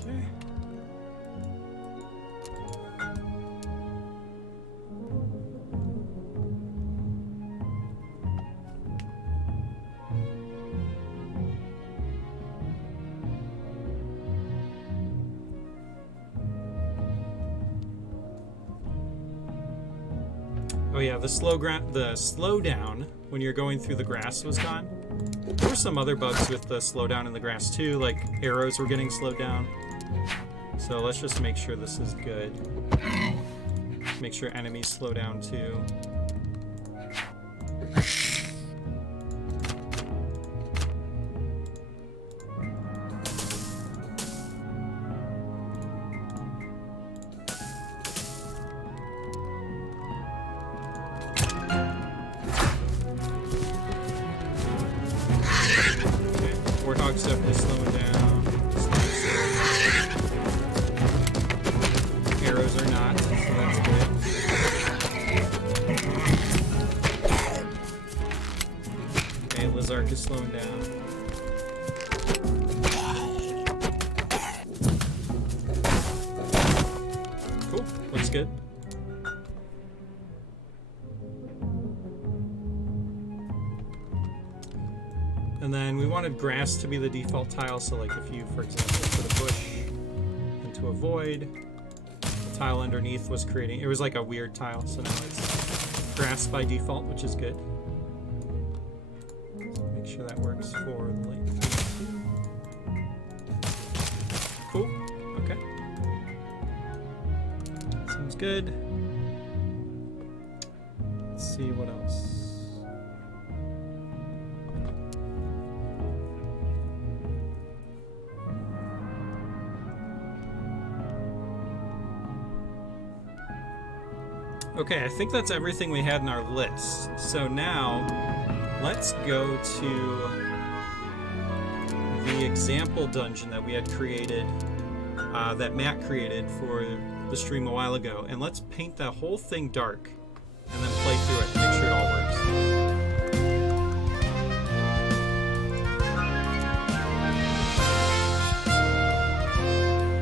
Okay. Oh yeah, the slowdown when you're going through the grass was gone. There were some other bugs with the slowdown in the grass too, like arrows were getting slowed down. So let's just make sure this is good. Make sure enemies slow down too. Warthog's definitely slowing down. Arrows are not, so that's good. Okay, Lizark is slowing down. Cool, looks good. And then we wanted grass to be the default tile, so like if you, for example, put a bush into a void, the tile underneath was creating, it was like a weird tile, so now it's grass by default, which is good. So make sure that works for the link. Cool, okay. Seems good. Let's see what else. Okay, I think that's everything we had in our list. So now, let's go to the example dungeon that we had created, that Matt created for the stream a while ago. And let's paint that whole thing dark, and then play through it, make sure it all works.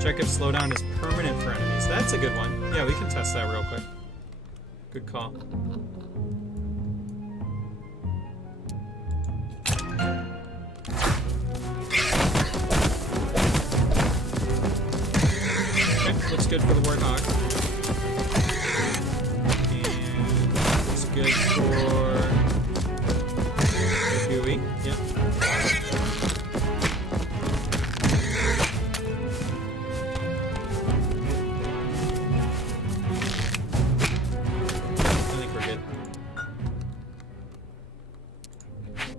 Check if slowdown is permanent for enemies. That's a good one. Yeah, we can test that real quick. Good call. Okay, looks good for the Warthog. And looks good for the Huey. Yep.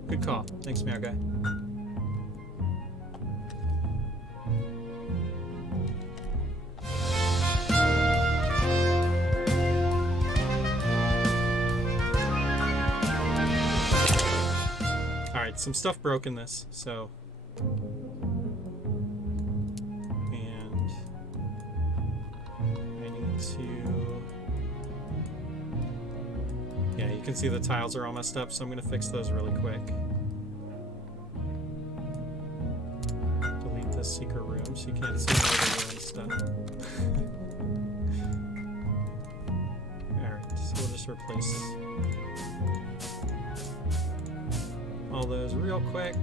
Good call. Thanks, Mayor Guy. Alright, some stuff broke in this, so... And... I need to... Yeah, you can see the tiles are all messed up, so I'm going to fix those really quick. Delete this secret room so you can't see all the doing stuff. Alright, so we'll just replace all those real quick.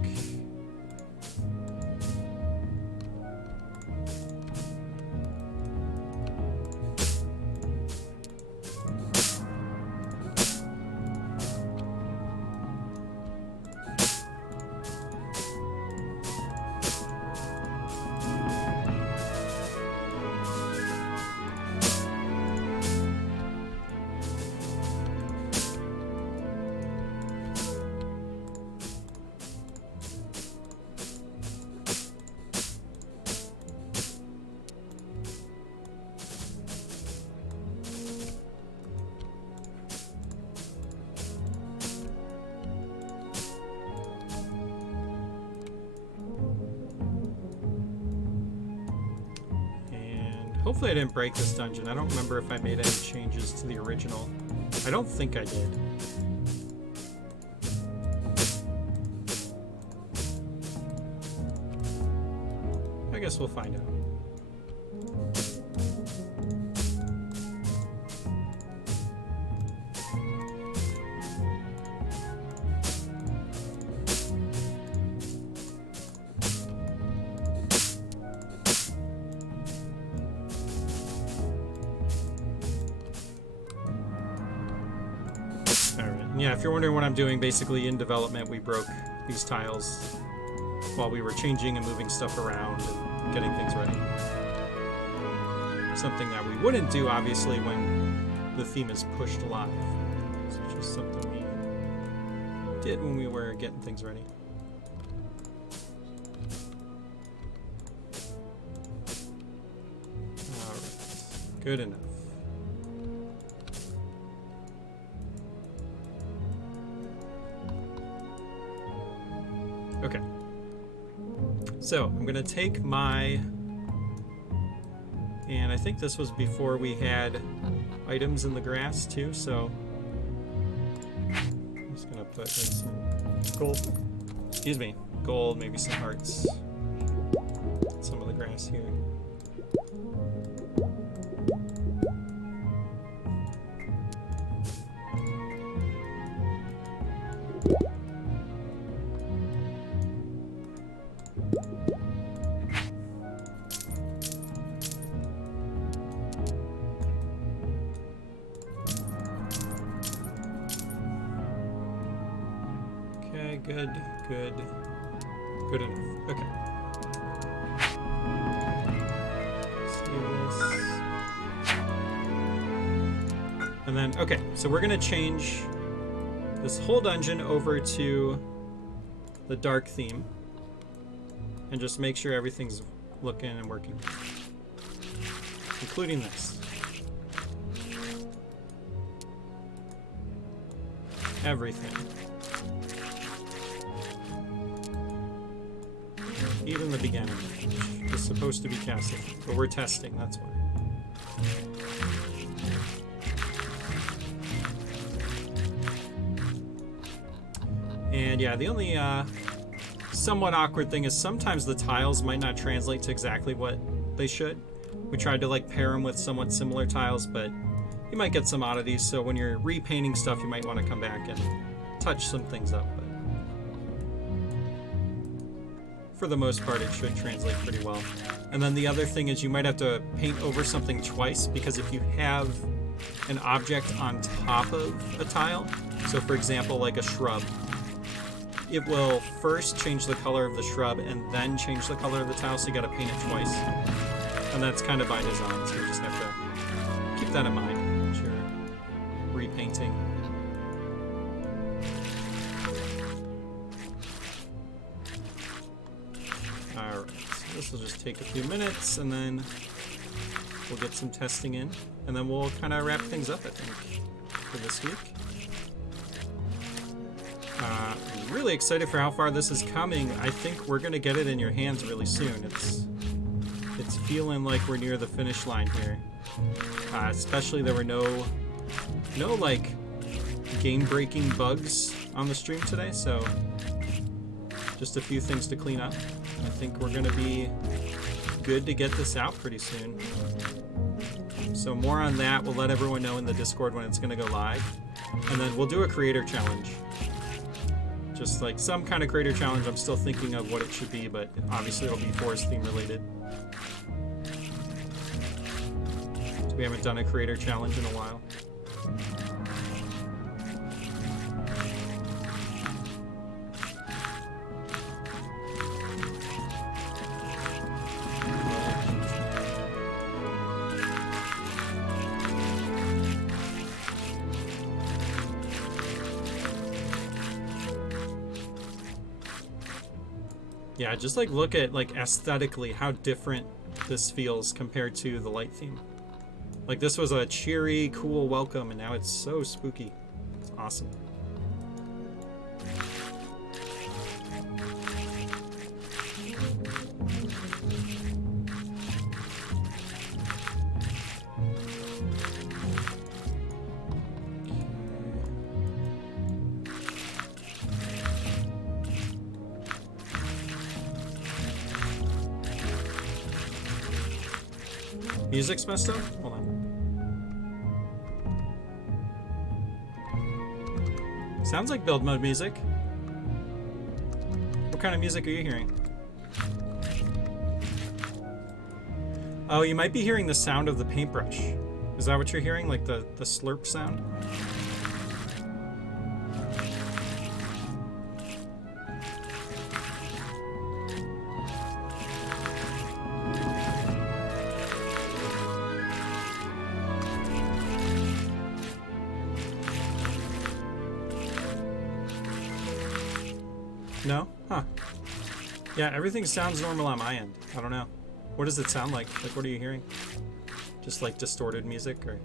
Hopefully I didn't break this dungeon. I don't remember if I made any changes to the original. I don't think I did. I guess we'll find out. Yeah, if you're wondering what I'm doing, basically in development we broke these tiles while we were changing and moving stuff around and getting things ready. Something that we wouldn't do, obviously, when the theme is pushed live. It's just something we did when we were getting things ready. Alright, good enough. Okay. So I'm gonna take my, and I think this was before we had items in the grass too, so I'm just gonna put like some gold, excuse me, gold, maybe some hearts, some of the grass here. Good enough. Okay. Let's do this. And then, okay, so we're gonna change this whole dungeon over to the dark theme and just make sure everything's looking and working, including this. Everything. Even the beginning, which is supposed to be casting, but we're testing, that's why. And yeah, the only somewhat awkward thing is sometimes the tiles might not translate to exactly what they should. We tried to like pair them with somewhat similar tiles, but you might get some oddities, so when you're repainting stuff, you might want to come back and touch some things up. But for the most part, it should translate pretty well. And then the other thing is you might have to paint over something twice, because if you have an object on top of a tile, so for example, like a shrub, it will first change the color of the shrub and then change the color of the tile, so you gotta paint it twice. And that's kind of by design, so you just have to keep that in mind as you're repainting. Alright, so this will just take a few minutes, and then we'll get some testing in, and then we'll kind of wrap things up, I think, for this week. I'm really excited for how far this is coming. I think we're going to get it in your hands really soon. It's feeling like we're near the finish line here. Especially there were no like game-breaking bugs on the stream today, so just a few things to clean up. I think we're gonna be good to get this out pretty soon. So more on that. We'll let everyone know in the Discord when it's gonna go live. And then we'll do a creator challenge. Just like some kind of creator challenge. I'm still thinking of what it should be, but obviously it'll be forest theme related. So we haven't done a creator challenge in a while. Yeah, just like look at like aesthetically how different this feels compared to the light theme. Like this was a cheery, cool welcome, and now it's so spooky. It's awesome. Music's messed up? Hold on. Sounds like build mode music. What kind of music are you hearing? Oh, you might be hearing the sound of the paintbrush. Is that what you're hearing? Like the slurp sound? No? Huh. Yeah, everything sounds normal on my end. I don't know. What does it sound like? Like, what are you hearing? Just like distorted music, or?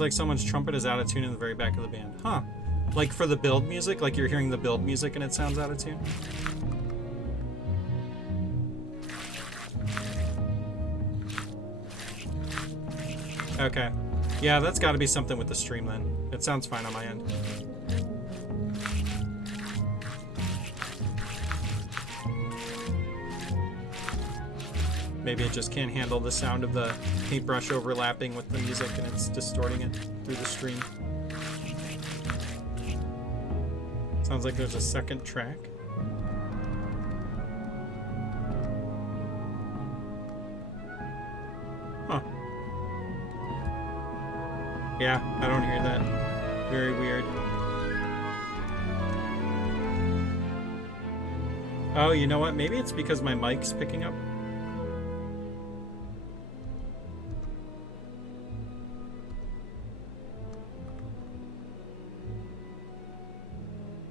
Sounds like someone's trumpet is out of tune in the very back of the band. Huh. Like for the build music? Like you're hearing the build music and it sounds out of tune? Okay. Yeah, that's got to be something with the stream then. It sounds fine on my end. Maybe it just can't handle the sound of the paintbrush overlapping with the music and it's distorting it through the stream. Sounds like there's a second track. Huh. Yeah, I don't hear that. Very weird. Oh, you know what? Maybe it's because my mic's picking up.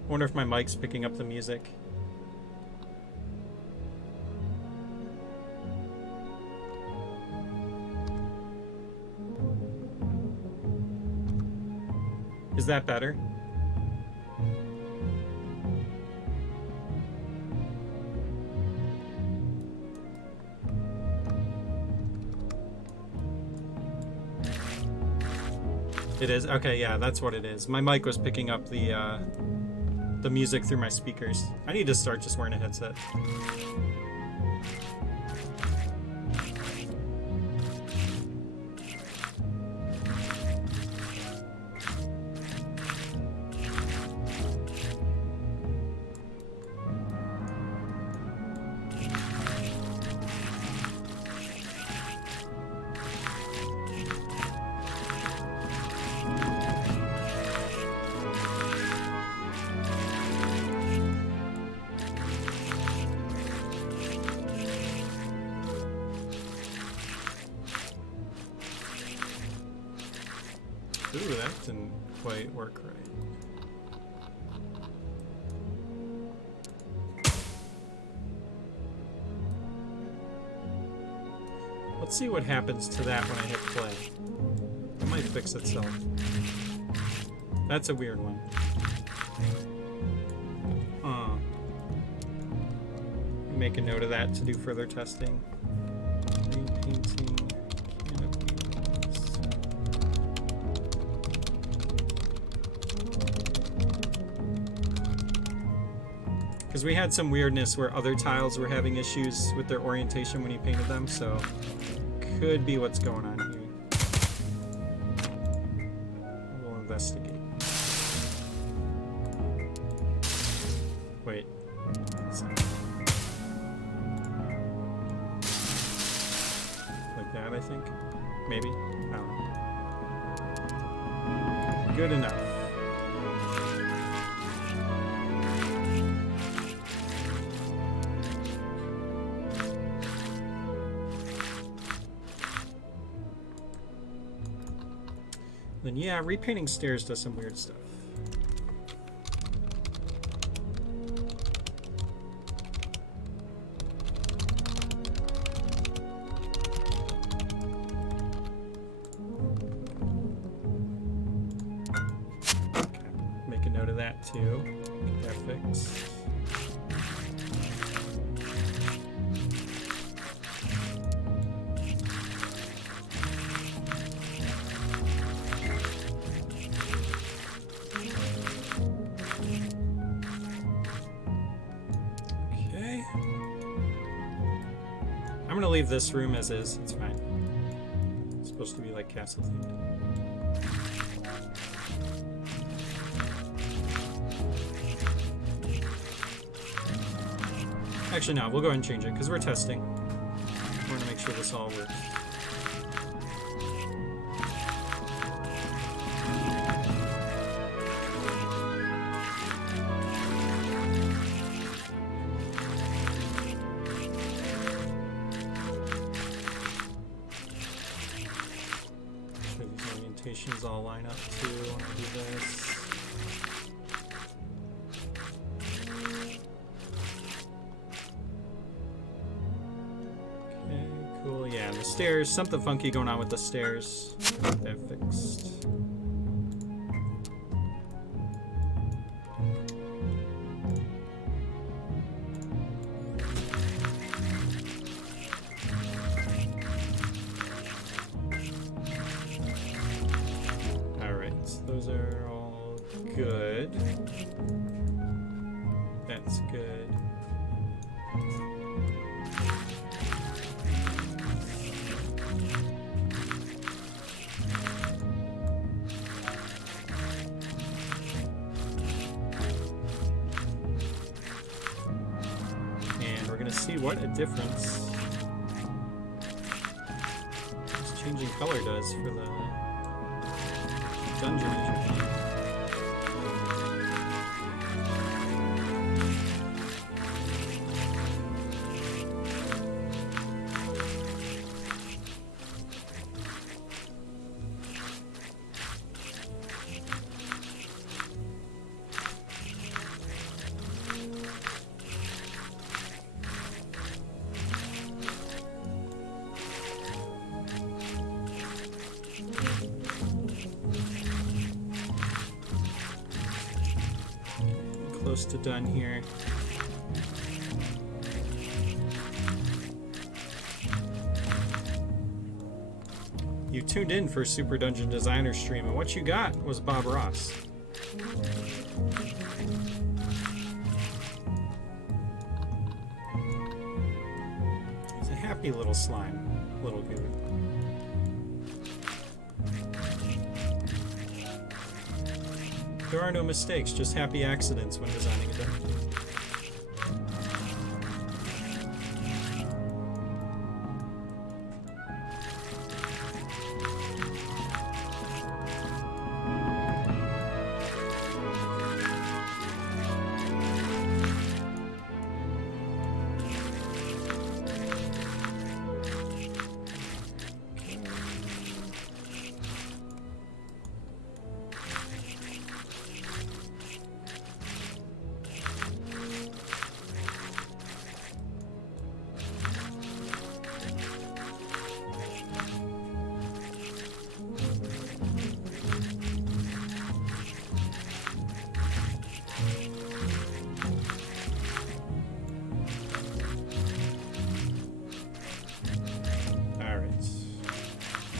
I wonder if my mic's picking up the music. Is that better? It is? Okay, yeah, that's what it is. My mic was picking up the music through my speakers. I need to start just wearing a headset. Ooh, that didn't quite work right. Let's see what happens to that when I hit play. It might fix itself. That's a weird one. Make a note of that to do further testing. Repainting. Because we had some weirdness where other tiles were having issues with their orientation when you painted them, so could be what's going on here. We'll investigate. Wait. Like that, I think? Maybe? I don't know. Good enough. Then yeah, repainting stairs does some weird stuff. Okay, make a note of that too. Get that fixed. I'm gonna leave this room as is. It's fine. It's supposed to be like castle themed. Actually, no. We'll go ahead and change it because we're testing. We're gonna make sure this all works. Orientations all line up too. I'll do this. Okay, cool. Yeah, and the stairs. Something funky going on with the stairs. Get that fixed. That's good. And we're gonna see what a difference this changing color does for the dungeon as you're playing. Close to done here. You tuned in for Super Dungeon Designer stream, and what you got was Bob Ross. He's a happy little slime, little goo. There are no mistakes, just happy accidents when designing a dungeon.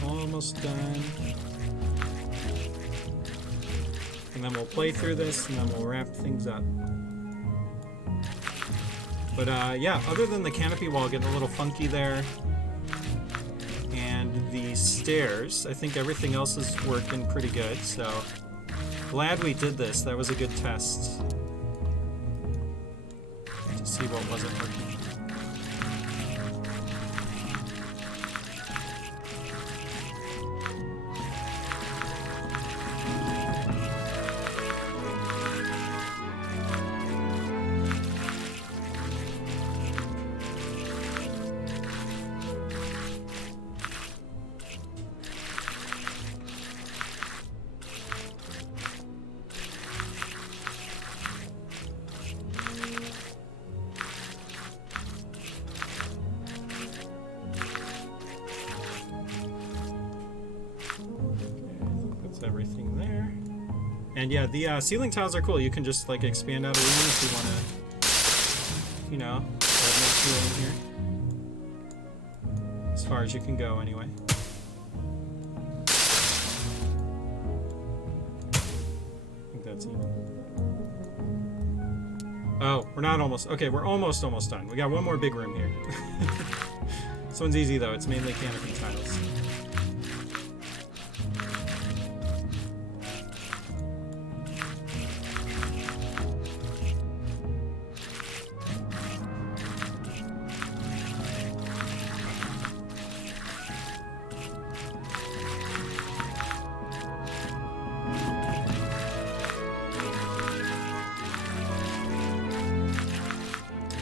Almost done. And then we'll play through this and then we'll wrap things up. But yeah, other than the canopy wall getting a little funky there and the stairs, I think everything else is working pretty good. So glad we did this. That was a good test to see what wasn't working. Everything there. And yeah, the ceiling tiles are cool. You can just like expand out a room if you want to, you know, add more ceiling here. As far as you can go anyway. I think that's even. Oh, we're not almost. Okay, we're almost done. We got one more big room here. This one's easy though. It's mainly canopy tiles.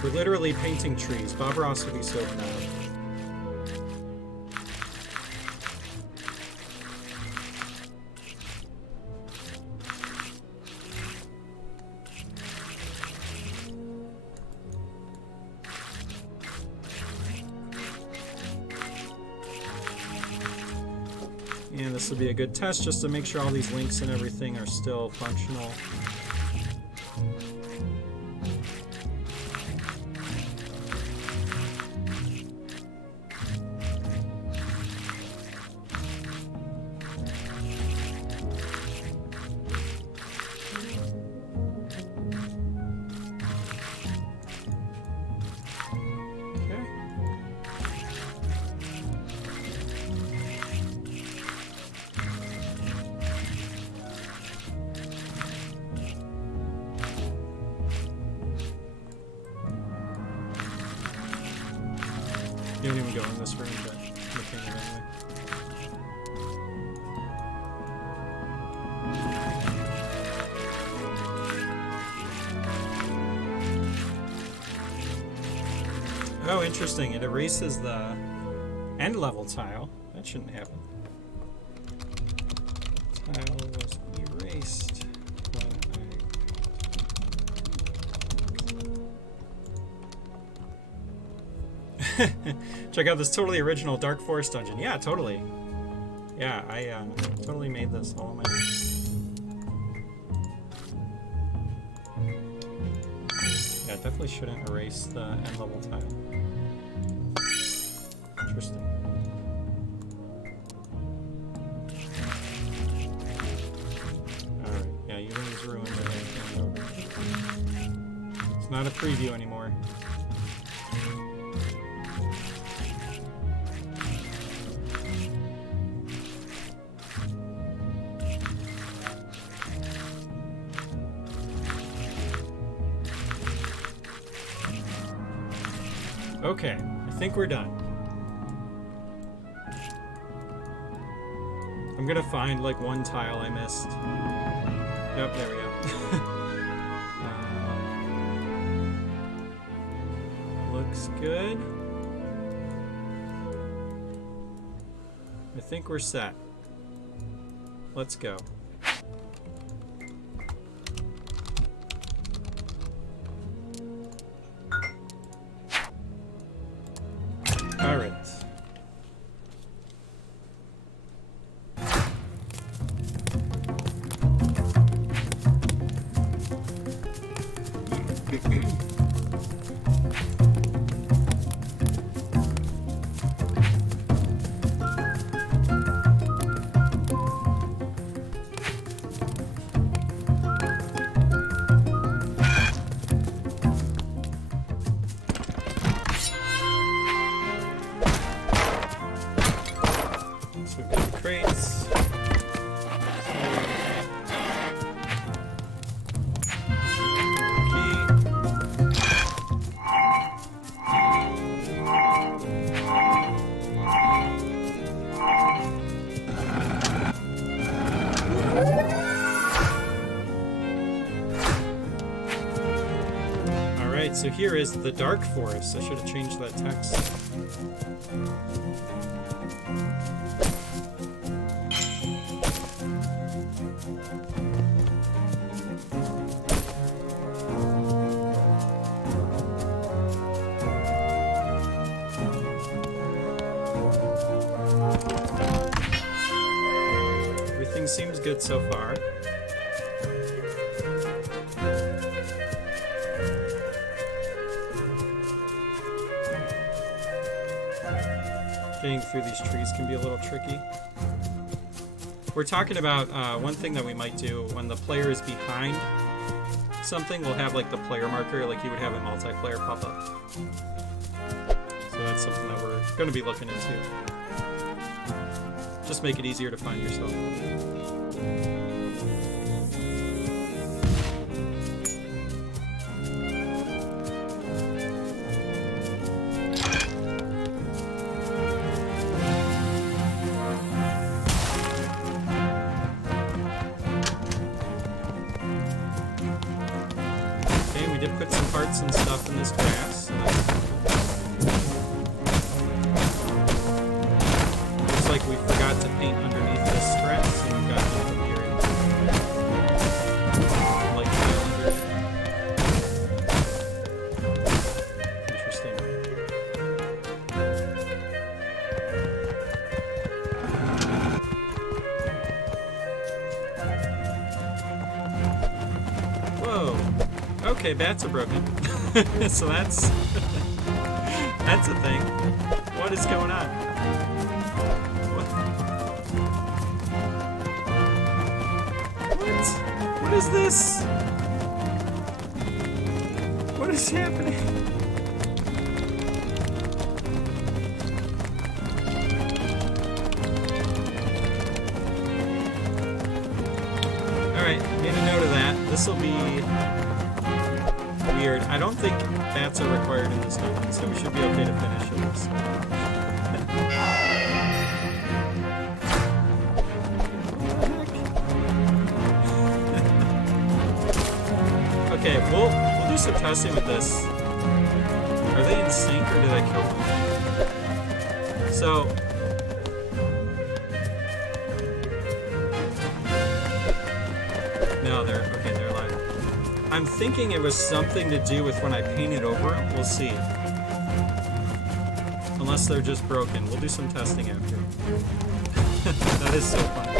We're literally painting trees. Bob Ross would be so proud. And this will be a good test just to make sure all these links and everything are still functional. You don't even go in this room, but I'm looking at it anyway. Oh, interesting. It erases the end level tile. That shouldn't happen. Tile was erased when I... Check out this totally original Dark Forest dungeon. Yeah, totally. Yeah, I totally made this all on my own. Yeah, it definitely shouldn't erase the end level tile. Interesting. Alright, yeah, you guys ruined it. It's not a preview anymore. Okay, I think we're done. I'm gonna find like one tile I missed. Yep, there we go. Looks good. I think we're set. Let's go. All right. So here is the Dark Forest. I should have changed that text. Everything seems good so far. Getting through these trees can be a little tricky. We're talking about one thing that we might do when the player is behind something. We'll have like the player marker, like you would have a multiplayer pop up. So that's something that we're going to be looking into. Just make it easier to find yourself. And stuff in this grass. Looks like we forgot to paint underneath this grass, and we've got another area. Like interesting. Whoa. Okay, bats are broken. So that's a thing. What is going on? What is this? What is happening? Alright, made a note of that. This will be weird. I don't think bats are required in this game, so we should be okay to finish at least. Okay, we'll do some testing with this. Are they in sync or did I kill them? So no, they're live. I'm thinking it was something to do with when I painted over them. We'll see. Unless they're just broken. We'll do some testing after. That is so funny.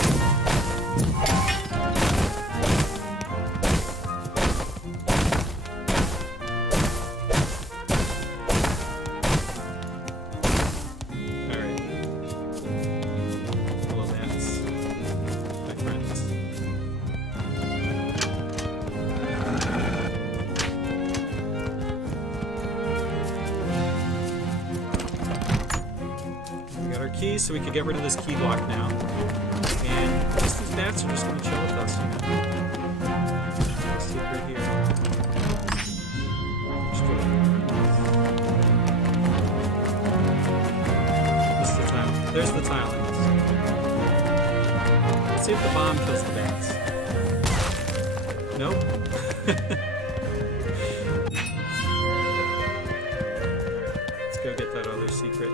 So we could get rid of this key block now. And I guess these bats are just going to chill with us, you know. Secret here. This is the tile. There's the tile in this. Let's see if the bomb kills the bats. Nope. Let's go get that other secret.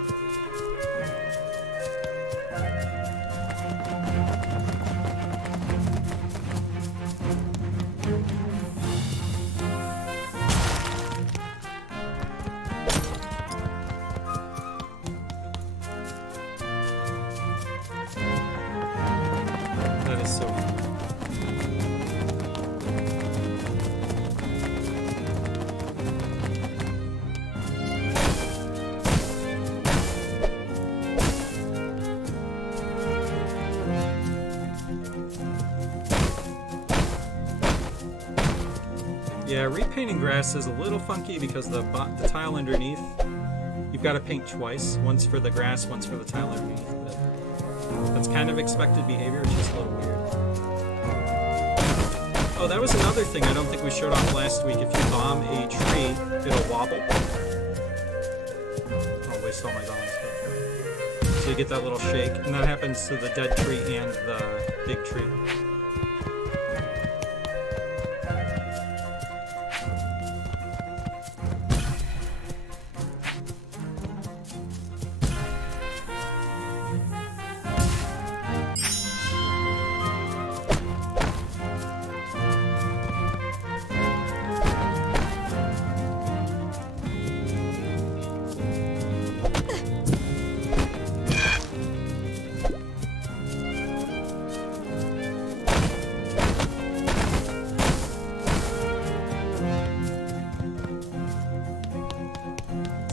Yeah, repainting grass is a little funky because the tile underneath, you've got to paint twice. Once for the grass, once for the tile underneath. But that's kind of expected behavior. It's just a little weird. Oh, that was another thing I don't think we showed off last week. If you bomb a tree, it'll wobble. I'll waste all my bombs. So you get that little shake. And that happens to the dead tree and the big tree.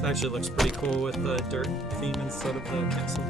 Actually looks pretty cool with the dirt theme instead of the castle.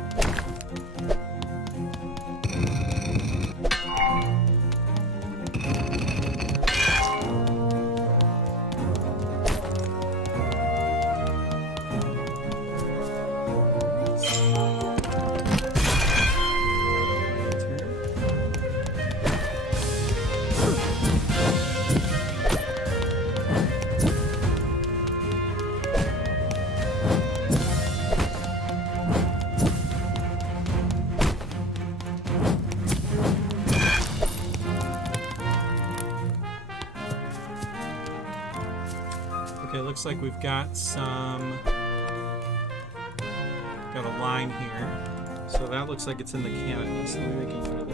Looks like we've got a line here. So that looks like it's in the canopy, so maybe we can do that.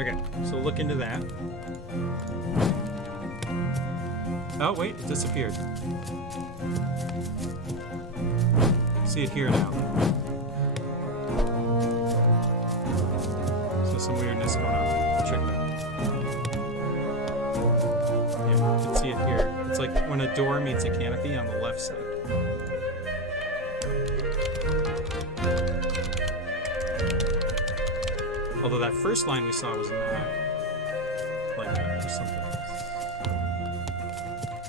Okay, so look into that. Oh wait, it disappeared. See it here now. So some weirdness going on. Check that. Yeah, you can see it here. It's like when a door meets a canopy on the left side. Although that first line we saw was not like that, or something else.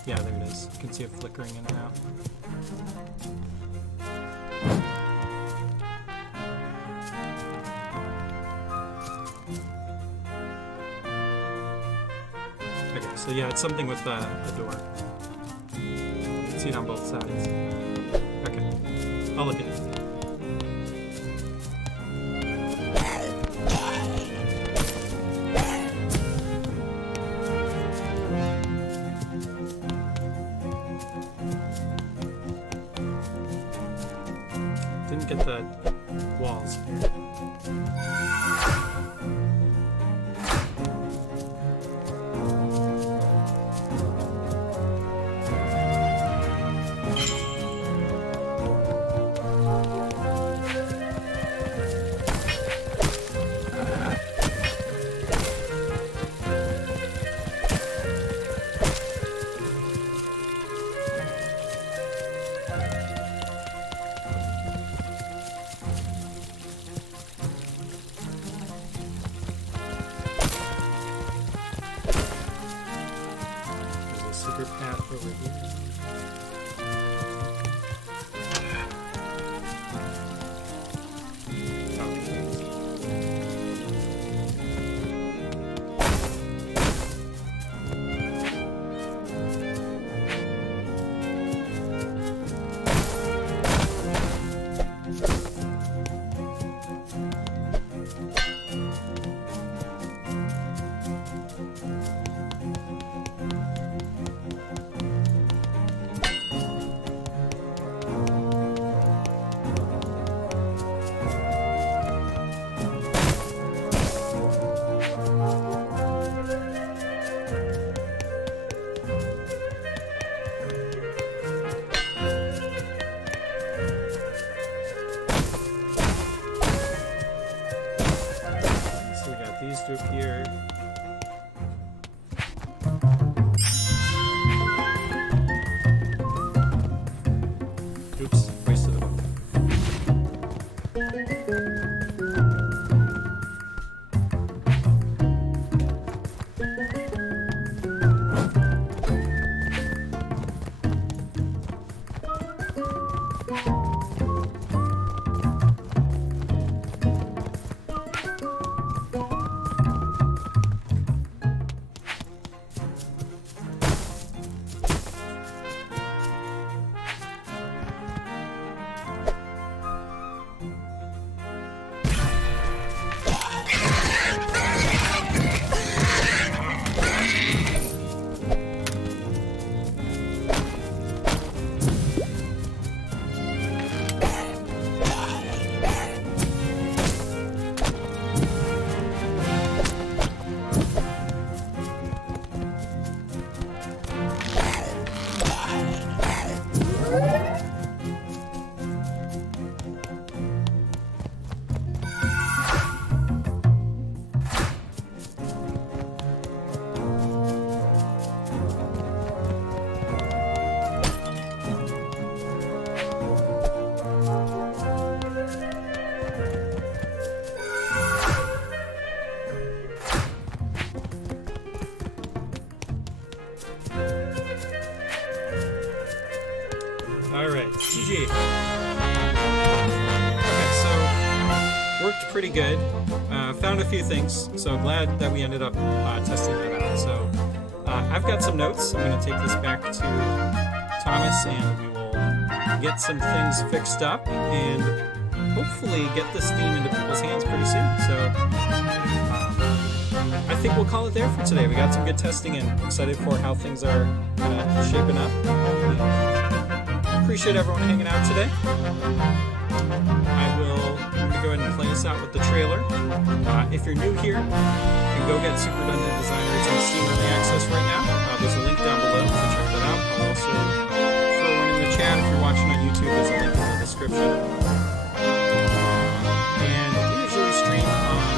Yeah, there it is. You can see it flickering in and out. So yeah, it's something with a door. You can see it on both sides. Okay, I'll look at it. Didn't get the walls. Secret path over here. These to appear. Oops, wasted the button. Alright, GG. Okay, so worked pretty good. Found a few things, so glad that we ended up testing that out. So I've got some notes. I'm going to take this back to Thomas and we will get some things fixed up and hopefully get this theme into people's hands pretty soon. So I think we'll call it there for today. We got some good testing and excited for how things are shaping up. Appreciate everyone hanging out today. I'm going to go ahead and play us out with the trailer. If you're new here, you can go get Super Dungeon Designers on Steam Early Access right now. There's a link down below, so check that out. I'll also throw one in the chat. If you're watching on YouTube, there's a link in the description. And we usually stream on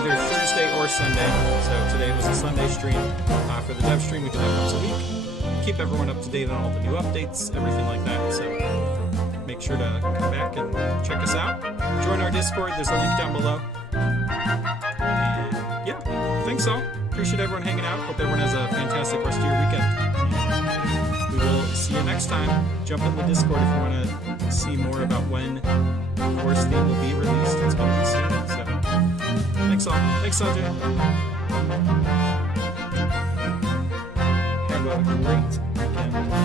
either Thursday or Sunday. So today was a Sunday stream. For the dev stream, we do that once a week. Keep everyone up to date on all the new updates, everything like that. So make sure to come back and check us out. Join our Discord. There's a link down below. And yeah, thanks all. Appreciate everyone hanging out. Hope everyone has a fantastic rest of your weekend. And we will see you next time. Jump in the Discord if you want to see more about when the course theme will be released. It's going to be soon. So thanks all. Thanks, Sanjay. have a great weekend.